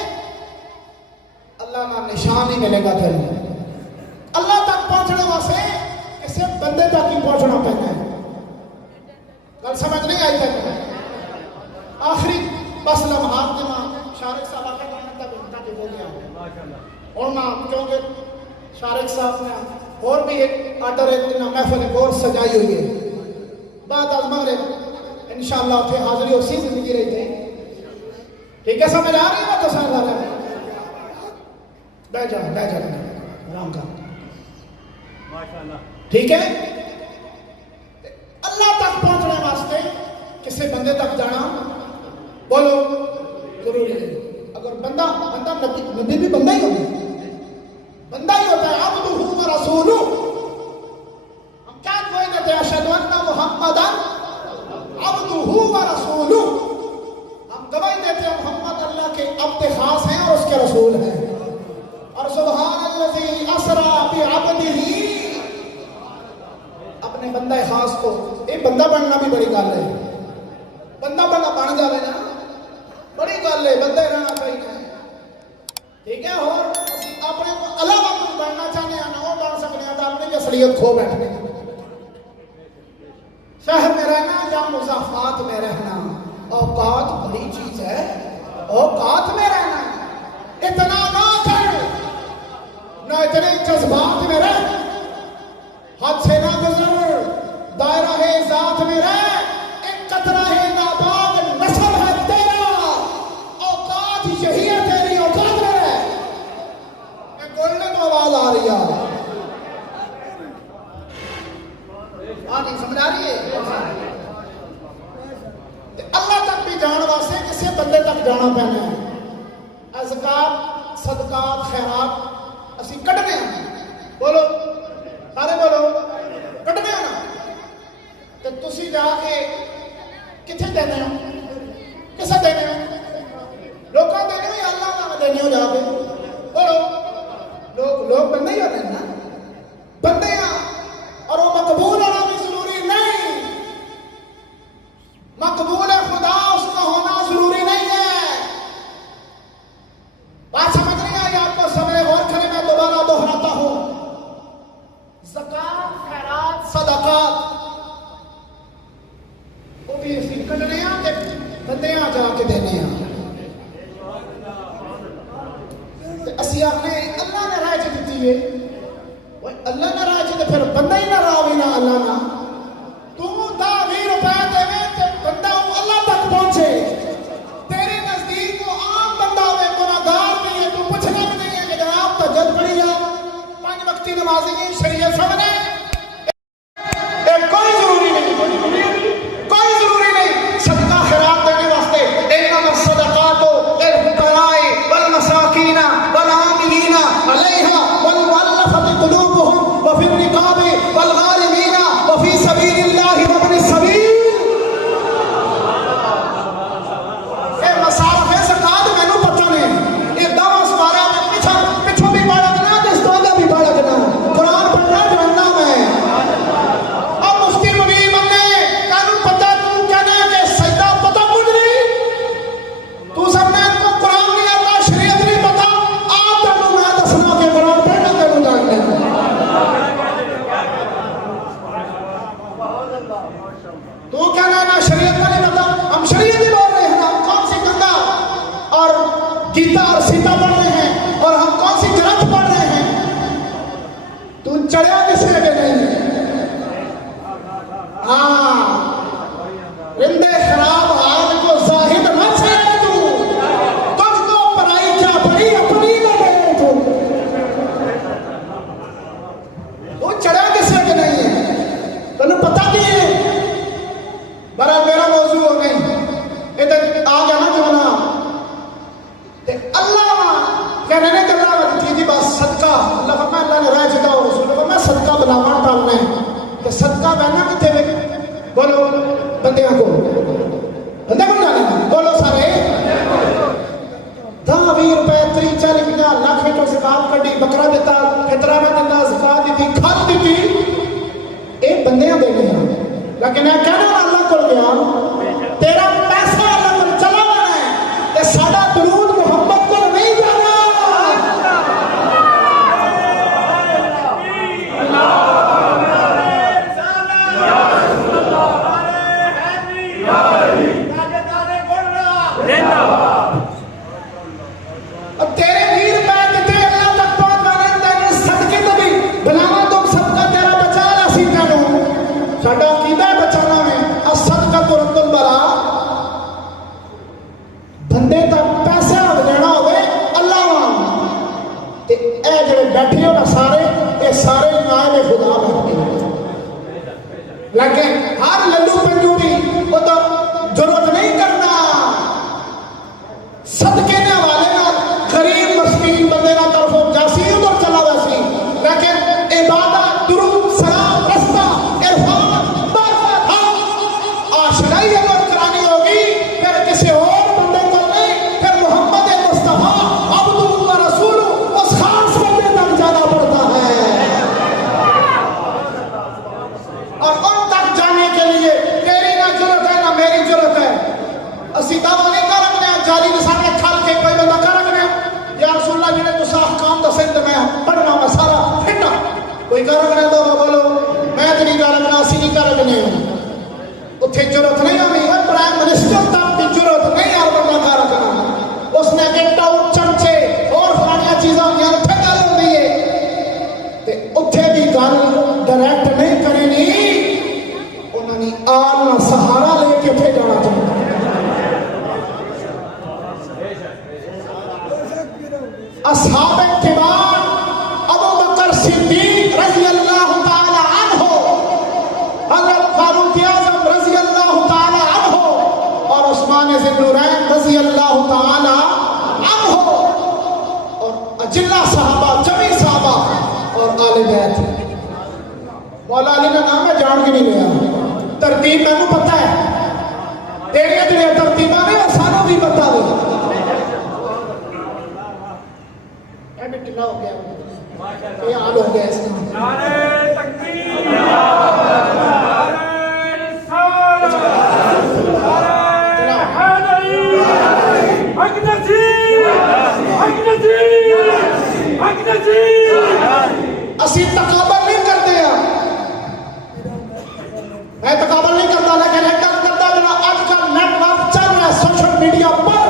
अल्लाह का निशान ही मिलेगा। फिर अल्लाह तक पहुंचने वास्ते किसी बंदे तक ही पहुंचना पड़ता है। गल समझ नहीं आई तक आखिरी बस लम्हात जमा शारिक साहब आके हो गया और ना क्योंकि शारिक साहब ने और भी एक आर्डर एक महफिल और सजाई हुई है। बात आज मगरिब इंशाअल्लाह उठे हाजिरी उसी जिंदगी रही थे। ठीक है, समझ आ रही है बात? बैठ जा आराम कर। ठीक है, अल्लाह तक पहुंचने वास्ते किसी बंदे तक जाना बोलो जरूरी है। अगर बंदा नबी भी बंदा ही होता है। अब्दुहु व रसूलुहु। हम क्या कोई देते हैं अशहदु अन्ना मुहम्मदन अब्दुहु व रसूलुहु। हम गवाही देते हैं मोहम्मद अल्लाह के अब्द खास हैं और उसके रसूल हैं। और सुब्हानल्लज़ी असरा बिअब्दिही, अपने बंदा खास को एक बंदा बनना भी बड़ी गल है। बंदा बन जाए ना बड़ी गल है, बंदे रहना चाहिए। ठीक है, और अपने को अलावा कुछ बनना चाहते हैं ना वो बन सकते हैं तो अपनी असलियत खो बैठने। शहर में रहना या मुज़ाफात में रहना, औकात बड़ी चीज है। औकात में रहना, इतना ना कर ना इतने जज्बात में रह, हद से ना गुजर, दायरा है जात में रह, एक कतरा है नाबाग नस्ल है तेरा, औकात यही है तेरी, औकात में रह। मैं बोलने को आवाज आ रही है, समझ आ रही है? अल्लाह तक भी जान वास्ते ਕਿਸੇ ਬੰਦੇ ਤੱਕ ਜਾਣਾ ਪੈਣਾ ਹੈ। ਜ਼ਕਾਤ ਸਦਕਾਤ ਖੈਰਾਤ ਅਸੀਂ ਕੱਢਦੇ ਹਾਂ, ਬੋਲੋ ਸਾਰੇ ਬੋਲੋ, ਕੱਢਦੇ ਹਾਂ ਨਾ। ਤੇ ਤੁਸੀਂ ਜਾ ਕੇ ਕਿੱਥੇ ਦੇਣੇ ਹੋ, ਕਿਸੇ ਦੇਣੇ ਹੋ, ਲੋਕਾਂ ਦੇਣੇ ਹੋ ਜਾਂ ਅੱਲਾਹ ਨਾਲ ਦੇਣੇ ਹੋ ਜਾ ਕੇ, ਬੋਲੋ। लोग बंदे ही होते हैं ना, बंदे हैं, और वो मकबूल होना भी जरूरी नहीं, मकबूल है खुदा उसका होना जरूरी नहीं है। बात समझ नहीं आई आपको? समय गौर करें, मैं दोबारा दोहराता हूं, ज़कात खैरात सदकात वो भी ਅਸੀਂ ਕੱਢਣੇ ਆ ਤੇ ਬੰਦਿਆਂ ਜਾ ਕੇ ਦੇਣੇ ਆ। ਅਸੀਂ ਆਖਨੇ ਅੱਲਾ ਨੇ ਰਾਹ ਦਿੱਤੀ ਏ, ਓਏ ਅੱਲਾ ਨੇ ਰਾਹ ਤੇ ਫਿਰ ਬੰਦਾ ਹੀ ਨਾ ਰਾਵੇ ਨਾ ਅੱਲਾ ਨਾ। ਤੂੰ 10-20 रुपए ਦੇਵੇ ਤੇ ਬੰਦਾ ਉਹ ਅੱਲਾ ਤੱਕ ਪਹੁੰਚੇ। ਤੇਰੇ ਨਜ਼ਦੀਕ ਉਹ ਆਮ ਬੰਦਾ ਹੋਵੇ, ਗੁਨਾਹਗਾਰ ਵੀ ਹੈ, ਤੂੰ ਪੁੱਛਣਾ ਵੀ ਨਹੀਂ ਹੈ ਕਿ ਜਨਾਬ ਤਹज्जुद पढ़ी जा, 5 वक्ती नमाज़ी हैं, शरीयत सामने, कोई जरूरी नहीं, कोई जरूरी नहीं सदका खैरात देने वास्ते। इन्नमा सदकातो लिल फुकराए वल मसाकीना वल आमिलीना अलैहा वल मुअल्लफति कुलूबुहुम व फिर रिकाबि वल गालिमीना व फी सबीलिल्लाहि व इब्निस सबील। ए मसाफ है ज़कात मैनू पता नहीं, ये दावा सवारा में पिछों भी बालक ना, जिस तो भी बालक ना, कुरान पढ़ना जानना मैं। अब मुफ्ती मुबीन बनने कानून पता, तू कहना कि सजदा पता कुछ नहीं, तू सबने इनको कुरान नहीं आता, शरीयत नहीं पता, आप तेनू मैं दसना कि कुरान पढ़ना तेनू जानना। तू कहना ना शरीयत का नहीं पता, हम शरीयत ही बोल रहे हैं ना, हम कौन सी गंगा और गीता और सीता पढ़ रहे हैं, और हम कौन सी ग्रंथ पढ़ रहे हैं। तू चढ़ा किसी के नहीं। हाँ, रिंदे खराब हाल को जाहिद मत से तू, तुझको पराई क्या पड़ी अपनी लगे तू। तू चढ़ा किसी के नहीं है, तेन पता नहीं है। बड़ा मेरा मौजू हो गई इधर आ गया ना जमाना, ते अल्लाह कह रहे ने अल्लाह वाली थी बस सदका, अल्लाह फरमाया अल्लाह ने राह जगह और रसूल फरमाया सदका बनावा डालना है। तो सदका बहना कितने में, बोलो बंदियां को, बंदे को जाने बोलो सारे। 10-20 रुपए 30-40-50 लाख में तो ज़कात कड्डी, बकरा देता, फितरा में दिता, ज़कात दी, खाद दी, ये बंदियां देने हैं। लेकिन मैं कहना अल्लाह को गया, तेरा पैसा अल्लाह को चला जाना है, ते साडा दुरूद मोहम्मद को नहीं जाना। और तेरे 20 रुपए कितने अल्लाह तक पहुंचवाने, तेरे सदके तो भी बनावा, तुम सबका तेरा बचा ला सी तेनू, साडा कीदा बचाना है। और सदका तो रद्दुल बला, बंदे तक पैसा देना होवे अल्लाह वाल, ते ए जेड़े बैठे हो ना सारे, ये सारे नायब खुदा बैठे, लेकिन हर लल्लू पंजू भी वो तो जरूरत नहीं करना। सदके ने हवाले ना गरीब मस्कीन बंदे ना तरफों जासी उधर चला वैसी, लेकिन इबादत दुरूद सलाम रस्ता इरफान मारिफत आशिकाई अगर करानी होगी फिर किसी और बंदे को नहीं, फिर मोहम्मद मुस्तफा अब्दुहु व रसूलुहु उस खास बंदे तक जाना पड़ता है। और उन तक जाने के लिए तेरी ना जरूरत है ना मेरी जरूरत है, आले बैत। मौला अली का नाम मैं जान के नहीं लिया, तरतीब मैनू पता है, तेरिया जड़िया तरतीबा ने वो सानू भी पता है। ढिला हो गया, ये हाल हो गया इसका। असी तकाबल नहीं करते हैं, मैं तकाबल नहीं करता, लेकिन एक गल करता जरा आजकल नेटवर्क चल रहा है सोशल मीडिया पर,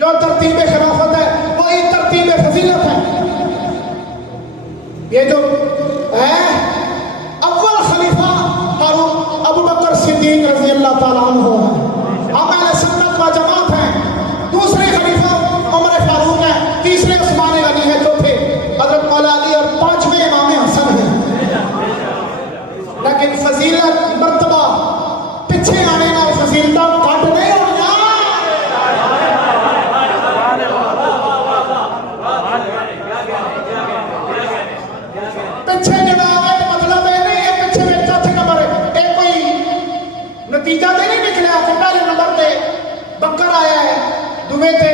जो तरतीब खिलाफत है वही तरतीब फजीलत है। ये जो है अव्वल खलीफा फारूक अबू बकर सिद्दीक रजी अल्लाह ताला अन्हु है, हम अहले सुन्नत व जमात हैं। दूसरे खलीफा उमर फारूक है, तीसरे उस्मान गनी है, चौथे हजरत मौला अली और पांचवें इमाम हसन है। लेकिन फजीलत मर्तबा पीछे आने ना फजीलत घट नहीं होना। पीछे जनाब है मतलब है नहीं, ये पीछे में चौथे नंबर है, एक कोई नतीजा तो नहीं निकला कि पहले नंबर पे बकर आया है, दुवे ते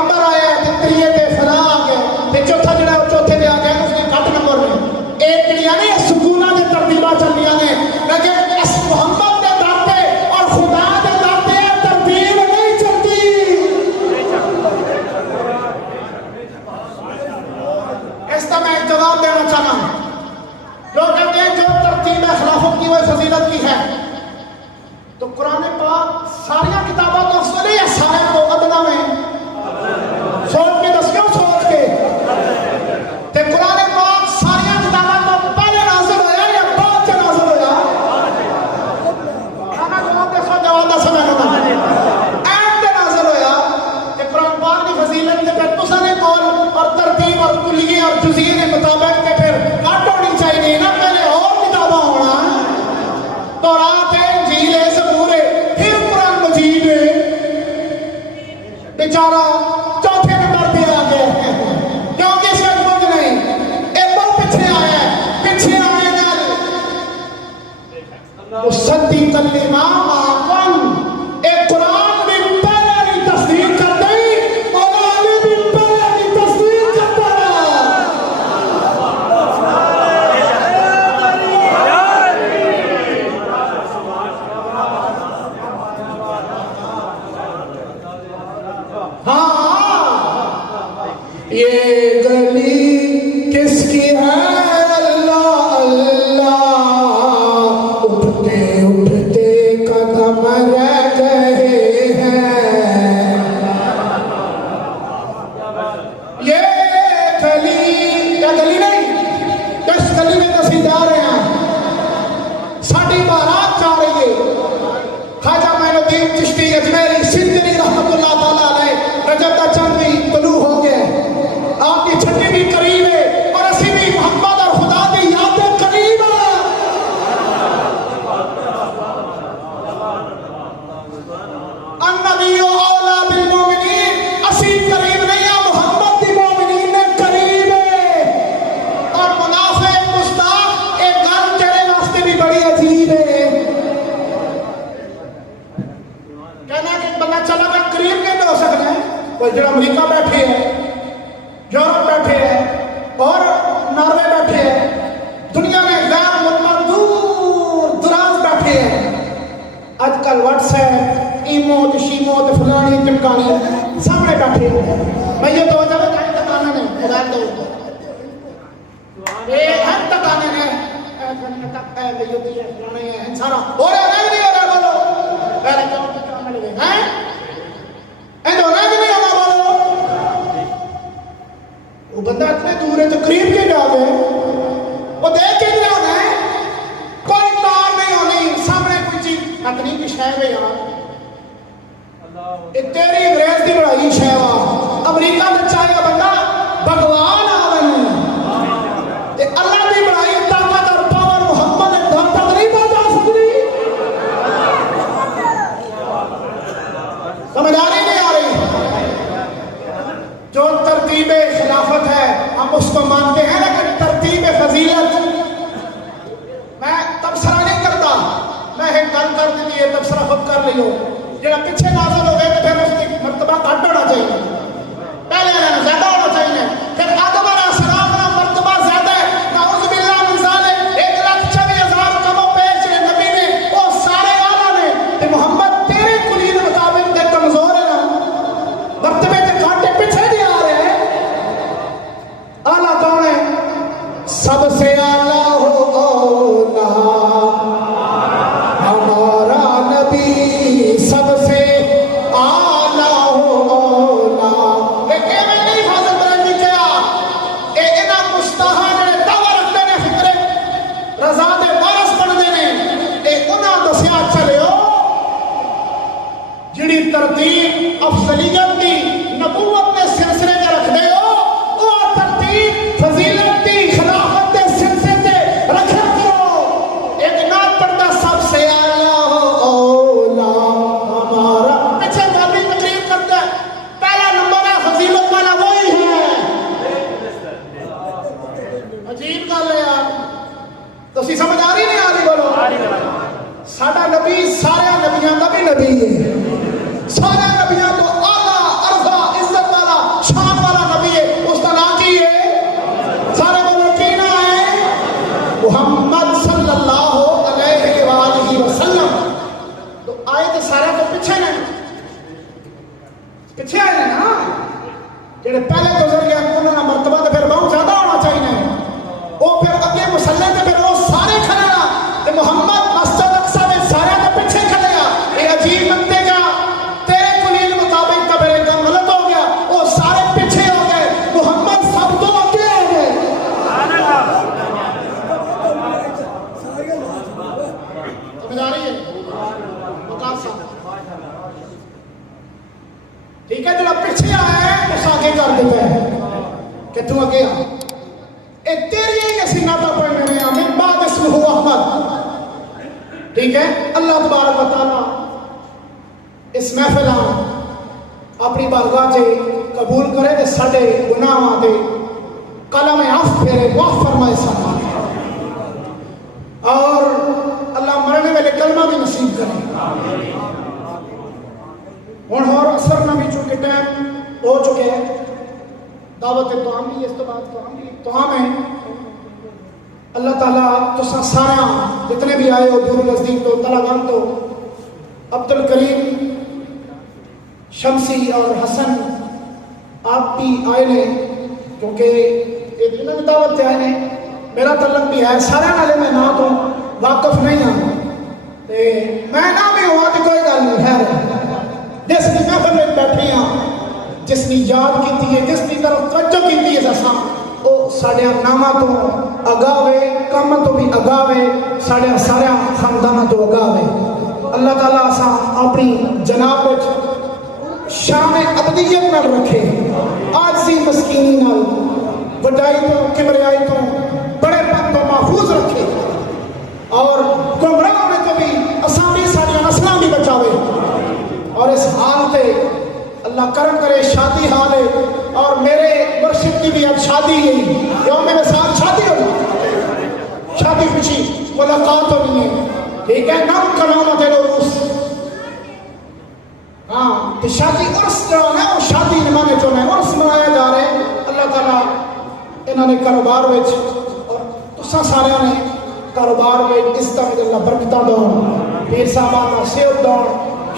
अंबर आया है, त्रिये ते फला आ गया, ते चौथा जड़ा चौथे ते आ गया, उसने घट नंबर में एक जड़िया ने सुकूना दे तरतीबा चलिया ने, लेकिन इस मोहम्मद दे दर पे और खुदा दे दर पे तरतीब नहीं चलती। इसका मैं एक जवाब देना चाहता हूं। लोग कहते हैं जो तरतीब खिलाफत की वह फजीलत की है, तो कुरान पाक सारिया किताबों तो अफजल है, सारे को अदना में सोच के दस क्यों सोच के ते कुरान पाक सारिया किताबों तो पहले नाज़िल होया या बाद में नाज़िल होया? खाना जवाब देखो, जवाब दस मैंने ऐड नाज़िल होया ते कुरान पाक की फजीलत ते फिर तुसाने कौल और तरतीब और कुल्ली और जुज़ी के मुताबिक ते फिर काट होनी चाहिए ना, पहले और किताबा होना, तौरात है, इंजील है, ज़बूर है, फिर कुरान मजीद है। बेचारा चौथे नंबर पे आ गया है, क्योंकि इसका कुछ नहीं, एक बहुत पीछे आया है, पीछे आने नाल मुसद्दी कलिमा माकन एक कुरान भी पहले नहीं तस्दीक कर दी, मौला अली भी पहले नहीं तस्दीक करता रहा। हाँ, ये गली किसकी है? अल्लाह अल्लाह, उठते उठते कदम रह गए हैं। ये गली नहीं, इस गली में ਅਸੀਂ जा रहे हैं, साड़ी बारात जा रही है। ख्वाजा मोइनुद्दीन चिश्ती अजमेरी सिंदरी रहमतुल्लाह ताला अलैह रजब का चंद भी तलू हो गया, आपकी छठी भी करीब है और असी भी मोहम्मद और खुदा की याद करीब है। अन्नबी औला बिल मोमिनीन, असी करीब नहीं है, मोहम्मद की मोमिनीन ने करीब है। और मुनाफिक मुस्ताक एक गल तेरे वास्ते भी बड़ी अजीब है, कहना कि बंदा चला कर करीब नहीं हो सकता है। कोई जो अमेरिका बैठे है, यूरोप बैठे हैं और नॉर्वे बैठे हैं, दुनिया में गैर मुल्क दूर दराज बैठे हैं। आजकल व्हाट्सएप, ईमो, शीमो, फलानी टिमकानी सामने बैठे हैं। मैं ये तो तकाना नहीं मोबाइल दो, ये हम तकाने ने तक है, बेइज्जती है, फलानी है, सारा हो रहा है नहीं हो रहा? बोलो पहले क्यों तकाने लगे हैं? ए दो नहीं नहीं होगा, बोलो। वो बंदा इतने दूर है तो करीब के जा गए, वो देख के जाना है, कोई तार नहीं होनी, सामने कोई चीज अतनी की शह है यार, तेरी अंग्रेज की बढ़ाई शह अमरीका में चाहे बंदा भगवान आवन अल्लाह की बढ़ाई ताकत और पावर मोहम्मद दर तक नहीं पहुंचा सकती। समझ आ रही नहीं आ रही? जो तरतीब खिलाफत है हम उसको मानते हैं, लेकिन कर दी है, तबसरा खुद कर लियो। जो पिछे नाज़िल हो गए तो फिर उसकी मर्तबा घट होना चाहिए, पहले ज्यादा होना चाहिए। फिर आदम अलैहिस्सलाम का मर्तबा ज्यादा है, नाउज़ु बिल्लाह मिन ज़ालिक। 1,24,000 कमो पेश नबी ने वो सारे आला ने ते मोहम्मद तेरे कुलीन मुताबिक ते कमजोर है ना, मर्तबे के कांटे पीछे नहीं आ रहे हैं। आला कौन है? सबसे आला हो औला हमारा नबी, सबसे आला हो औला। लेकिन मैं नहीं फाजिल बरेलवी क्या ए इना मुस्ताहा ने दावा रखते ने फिक्रे रजा दे वारिस बनदे ने, ए उन्हां दसिया चलियो जिहड़ी तरतीब अफजलियत दी नबूवत दे सिलसिले च रखदे हो, ओ तरतीब फजीलत दी खिलाफत दे सिलसिले ते रखा करो। एक नात पढ़दा सबसे आला हो औला हमारा, पीछे मौलवी तकरीर करता है, पहला नंबर है फजीलत वाला वही है। अजीब गल है यार, तुसी समझ आ रही नहीं आ रही? बोलो। साडा नबी सारे नबियां का भी नबी है, सारे नबियां तो आला अरफा इज्जत वाला शान वाला नबी है। उसका नाम की है? सारे बोलो की ना है? मुहम्मद सल्लल्लाहु अलैहि वसल्लम। तो आए तो सारे तो पीछे ने, पीछे आए ने ना, जेडे पहले गुजर गए उन्होंने मर्तबा तो फिर बहुत ज्यादा होना चाहिए। वो फिर अगे मुसल्ले ते फिर वो सारे खड़े ना, ते मोहम्मद मस्जिद अक्सा में सारे तो पीछे खड़े आ। ये अजीब बनते का तेरे कुलीन मुताबिक का मेरे काम गलत हो गया, वो सारे पीछे हो गए, मोहम्मद सब तो आगे हो गए। समझ आ रही है? वकार साहब ठीक है, जो पीछे आया है उस आगे कर देता है कि तू आगे आ। ए तेरी ही नसीना पर पढ़ने में आमिर बाद इसमें हुआ अहमद। ठीक है, अल्लाह तबारक व तआला इस महफिल अपनी बारगाह से कबूल करे ते साडे गुनाहां ते कलम अफ फेरे माफ फरमाए साडा, और अल्लाह मरने वाले कलमा भी नसीब करे। हुण और असर ना भी चूंकि टाइम हो चुके हैं, दावत तो आम भी इस तो बाद तो आम है। अल्लाह ताला तुसा सारा जितने भी आए हो दूर नजदीक तो तलागन तो अब्दुल करीम शमसी और हसन आप भी आए ने, क्योंकि इन्होंने भी दावत आए ने। मेरा तलक भी है सारे नाले में ना तो वाकफ नहीं हाँ, मैं ना भी हुआ तो कोई गल नहीं है। जिसकी महफिल में बैठे हाँ, जिसने याद की है, जिसकी तरफ तवज्जो की है, असा वो साढ़े नामा तो अगावे, काम तो भी अगावे, साढ़े सारे खानदाना तो अगावे। अल्लाह ताला असा अपनी जनाब शान अबदियत न रखे, आजी मस्कीनी नाल वडाई तो किबरियाई तो बड़ेपन तो महफूज रखे, और गुमराह होने तो भी असा भी साढ़िया नस्लां भी बचावे। और इस हाल पे अल्लाह करम करे शादी हाल है, और मेरे मुर्शिद की भी अब शादी है, यो मेरे साथ शादी हो, शादी खुशी मुलाकात होनी है। ठीक है, नाम कलामत है उर्स, हाँ तो शादी उर्स जो है वो शादी निमाने जो है उर्स मनाया जा रहे हैं। अल्लाह ताला इन्होंने कारोबार विच और तुसा सारे ने कारोबार में इस तरह अल्लाह बरकत दो, पीर साहब का सेव दो,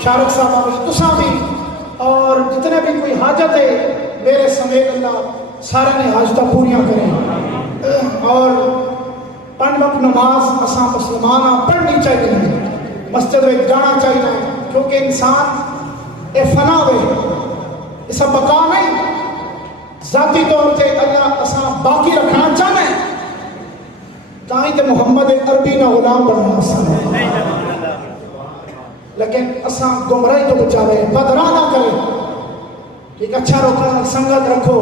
शारक साहब का तुसा भी, और जितने भी कोई हाजत है मेरे समेत अल्लाह सारे ने हाजत पूरियां करें। और 5 वक्त नमाज असा मुसलमान पढ़नी चाहिए, मस्जिद में जाना चाहिए, क्योंकि इंसान ये फना वे, ये सब बका नहीं। जाती तौर पर अल्लाह असा बाकी रखना चाहते हैं, ताई तो मोहम्मद अरबी ना गुलाम बनना, लेकिन असा गुमराही तो बचावे, बदरा ना करे। ठीक, अच्छा लोगों का संगत रखो,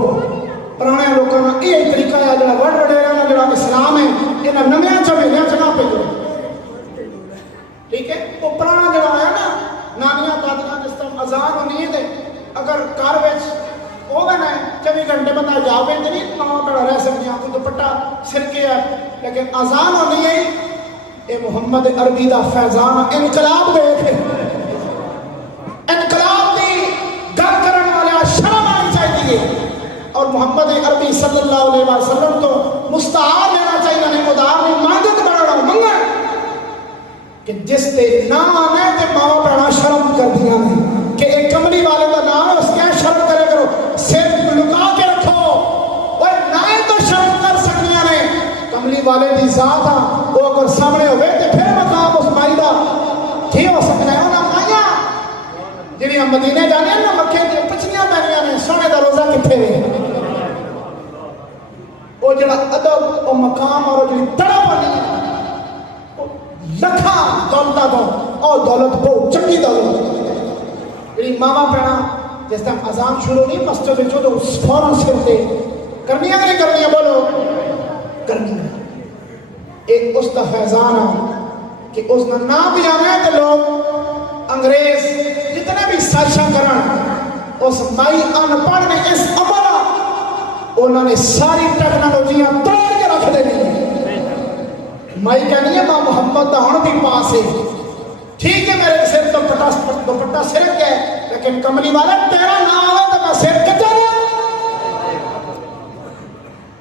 पुराने लोगों का यही तरीका है जो वड वडेरा का जो इस्लाम है, इन्हें नव्या चवेलिया च ना भेजो। ठीक है, वो पुराना जो है ना नानिया दादियां जिस तरह अजान होनी है, अगर घर में ओवन है 24 घंटे बंदा जावे तो नहीं माँ बड़ा रह सकते हैं, दुपट्टा सिर के है, लेकिन अजान होनी है ये मुहम्मद अरबी का फैजान इनकलाब देख इनकलाब की गल करने वाले शर्म आनी चाहिए और मुहम्मद अरबी सल्लल्लाहु अलैहि वसल्लम तो मुस्तार लेना चाहिए नहीं उदार नहीं मांगत बनाना मंगन कि जिस ते नाम आने ते मावा भैना शर्म कर दिया ने कि एक कमली वाले का नाम है उसके शर्म करे करो सिर लुका के रखो और ना तो शर्म कर सकनिया ने कमली वाले की जात आ वो अगर सामने हो तो फिर मकाम उस माई का ठीक हो सकता है ना माइया जिन्हें मदीने जाने ना मक्के दी पिछलियां पैनियां ने सोने का रोजा किथे वे वो जड़ा अदब और मकाम और जी तड़प बनी लखा दौलता तो और दौलत बहुत चंगी दौलत जी मामा भैना जिस टाइम अजान शुरू नहीं मस्जिद में तो फौरन सिर से करनिया नहीं करनिया बोलो करनिया एक उसका फैजान है कि उसका नाम भी आना है तो लोग अंग्रेज जितने भी साजिशा करन उस माई अनपढ़ ने इस अमल उन्होंने सारी टेक्नोलॉजियां तोड़ के रख देनी माई कहनी है मां मोहम्मद का हुण भी पास है ठीक है मेरे सिर तो दुपट्टा सिर के लेकिन कमली वाला तेरा नाम है तो मैं सिर के चला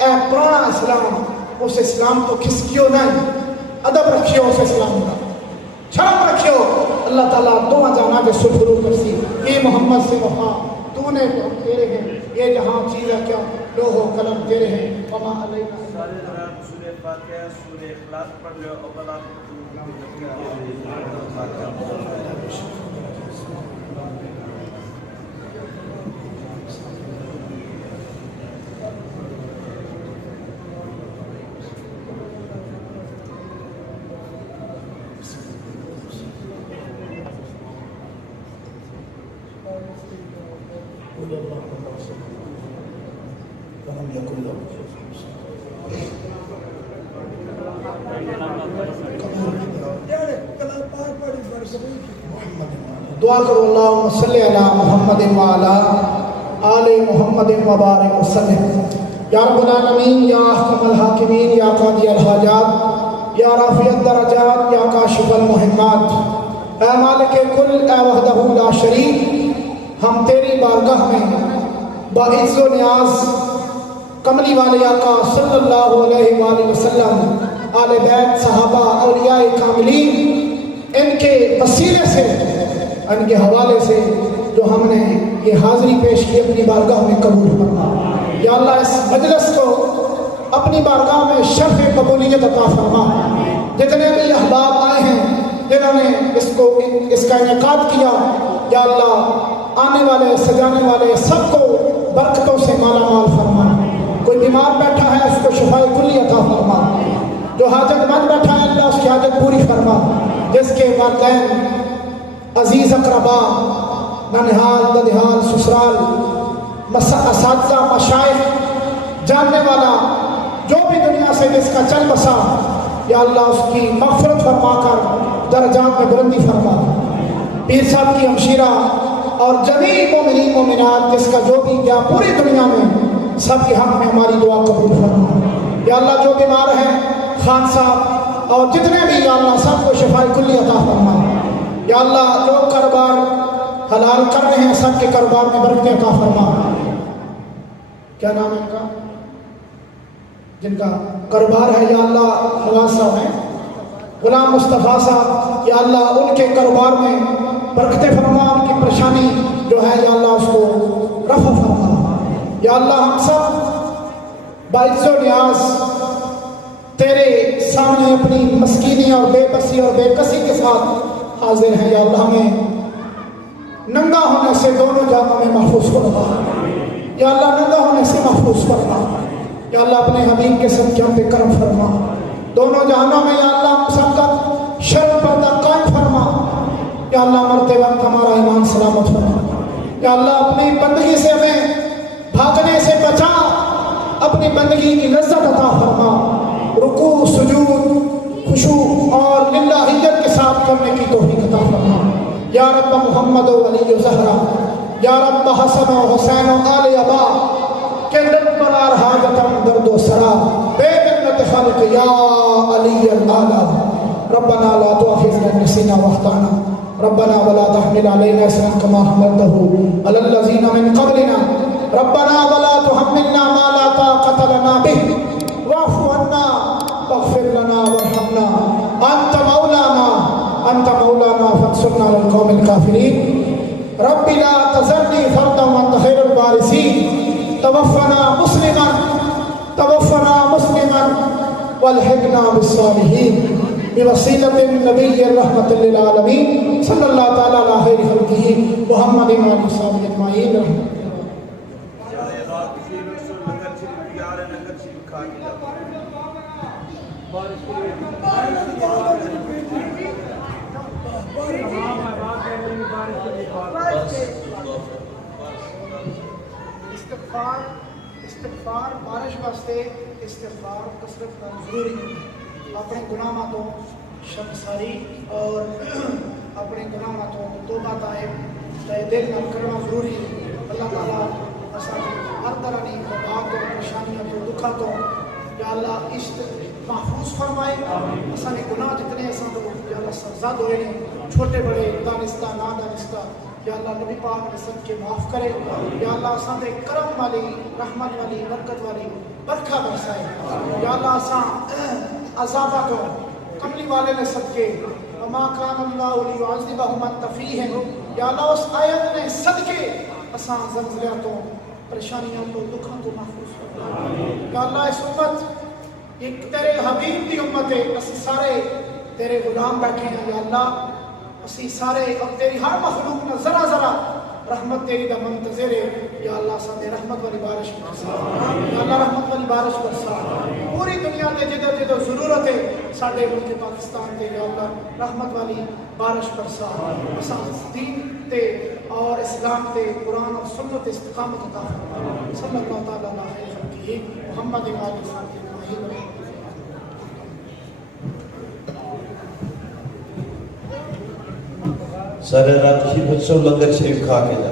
ए पुराना इस्लाम उस इस्लाम को खिसकियो नहीं अदब रखियो उस इस्लाम का शर्म रखियो अल्लाह ताला दुआ जाना के सुफरू करसी ये मोहम्मद से वफा तूने तो तेरे हैं ये जहां चीज है क्या लोहो कलम तेरे हैं वमा अलैना सूरह फातिहा सूरह इखलास पढ़ लो और बला दुआ करो अल्लाहुम्मा सल्ली अला मुहम्मद व अला आले मुहम्मद व बारिक वसल्लम या रब्बल आलमीन या अहकमल हाकिमीन या कादी अल हाजात या राफी अल दरजात या काशिफ अल मुहिम्मात ऐ मालिक कुल ऐ वहदहु ला शरीक हम तेरी बारगाह में बाइज़्ज़ो नियाज कमली वाले आका सल्लल्लाहु अलैहि वसल्लम आले बैत सहाबा औलियाए कामिलीन इनके वसीले से इनके हवाले से जो हमने ये हाजिरी पेश की अपनी बारगाह में कबूल फरमा या अल्लाह इस मजलिस को अपनी बारगाह में शर्फ कबूलियत अता फरमा जितने भी अहबाब आए हैं जिन्होंने इसका इनेकाद किया या अल्लाह आने वाले सजाने वाले सबको बरकतों से माला माल फरमा कोई बीमार बैठा है उसको शिफाए कुल्ली अता फरमा जो हाजतमंद बैठा है अल्लाह उसकी हाजत पूरी फरमा जिसके वालिदैन अजीज अकरबा ननिहाल ददिहाल ससुराल असातिज़ा मशाइख जानने वाला जो भी दुनिया से जिसका चल बसा या अल्लाह उसकी मग़फ़िरत फरमा कर दर्जात में बुलंदी फरमा पीर साहब की हमशीरा और जमी मोमिनीन मोमिनात जिसका जो भी क्या पूरी दुनिया में सबके हक़ में हमारी दुआ कबूल फरमा या अल्लाह जो बीमार है खान साहब और जितने भी या अल्लाह सबको शिफाए कुल्ली अता फरमा या अल्लाह जो कारोबार हलाल कर रहे हैं सबके कारोबार में बरकत अता फरमा क्या नाम है इनका जिनका कारोबार है या अल्लाह नवाज साहब हैं गुलाम मुस्तफ़ा साहब या अल्लाह उनके कारोबार में बरकत फरमा उनकी परेशानी जो है या अल्लाह उसको रफ़ा फरमा या अल्लाह हम सब बाइज़्ज़ो नियाज तेरे सामने अपनी मस्कीनी और बेबसी और बेकसी के साथ हाजिर हैं या अल्लाह हमें नंगा होने से दोनों जहानों में महफूज फरमा या अल्लाह नंगा होने से महफूज फरमा या अल्लाह अपने हबीब के सदक़े पे करम फरमा दोनों जहानों में या अल्लाह सबका शर्म पर्दा कायम फरमा या अल्लाह मरते वक्त हमारा ईमान सलामत फरमा या अल्लाह अपनी बंदगी से हमें भागने से बचा अपनी बंदगी की लज्जत अता फरमा रुकू सुजूद खुशू और लिल्लाहियत के साथ करने की तौफीक अता फरमा या रब्ब मुहम्मद व अली ज़हरा या रब्ब हसन व हुसैन व आले अबा के रब्बना हाजतम दर्द व सरा बेमिन्नत खल्क या अली अल आला रब्बना ला तुआखिज़ना इन नसीना व अख़्ताना रब्बना वला तहमिल अलैना इसरन कमा हमलतहु अलल लज़ीना मिन क़ब्लिना रब्बना वला तुहम्मिलना मा ला ताक़त लना बिहि वाफ़ु अन्ना वग़फ़िर लना वरहमना अंत मौलाना फंसुरना अलल क़ौमिल काफ़िरीन रब्बी ला तज़रनी फ़र्दन व अंत ख़ैरुल वारिसीन तवफ़्फ़ना मुस्लिमन वल्हिक़ना बिस्सालिहीन बिवसीलतिन नबिय्यिर रहमतिल लिल आलमीन सल्लल्लाहु तआला अला खैरि ख़ल्क़िही मुहम्मदिन व आलिहि वसहबिहि अजमईन। इस्तिग़फ़ार बारिश वास्ते इस्तिग़फ़ार कसरत करना ज़रूरी है। अपने गुनाहों तो शर्मसारी और अपने गुनाहों तो तौबा ताइब दिल नाल करना ज़रूरी है। अल्लाह ताला असां हर तरह की वबा तो परेशानियों तो दुखा तो या अल्लाह इश्क महफूज फरमाए। असां गुनाह जितने असां तो या अल्लाह सरज़द हुए ने छोटे बड़े दानिस्ता ना दानिस्ता या अल्लाह नबी पाक ने सबके माफ़ करे। या अल्लाह असां ते करम वाली रहमत वाली बरकत वाली बरखा बरसाए। या अल्लाह असां अज़ाबा को कमली वाले ने सबके वमा कान अल्लाहु लियुअज़्ज़िबहुम वअन्त फ़ीहिम। या अल्लाह उस आयत ने सदके असां ज़ल्ज़ला तो परेशानियों तो दुखों तो महफूज फरमा। या अल्लाह इस उम्मत एक तेरे हबीब की उम्मत है, असी सारे तेरे गुलाम बैठे हैं। या अल्लाह असी सारे अब तेरी हर मखलूक में जरा जरा रहमत तेरी दा मुंतज़िर है। या अल्लाह साडे रहमत वाली बारिश बरसा। या अल्लाह रहमत वाली बारिश बरसा। पूरी दुनिया में जिधर जिधर जरूरत है साडे मुल्क पाकिस्तान ते या अल्लाह रहमत वाली बारिश बरसा। असां दीन ते और इस्लाम ते कुरान और सुन्नत इस्तिकामत अता फरमा। सल्लल्लाहु तआला अलैहि व मुहम्मद व आलिहि वसहबिहि अजमईन। सारे रात की बच्चों लंगर शरीफ खा के जा।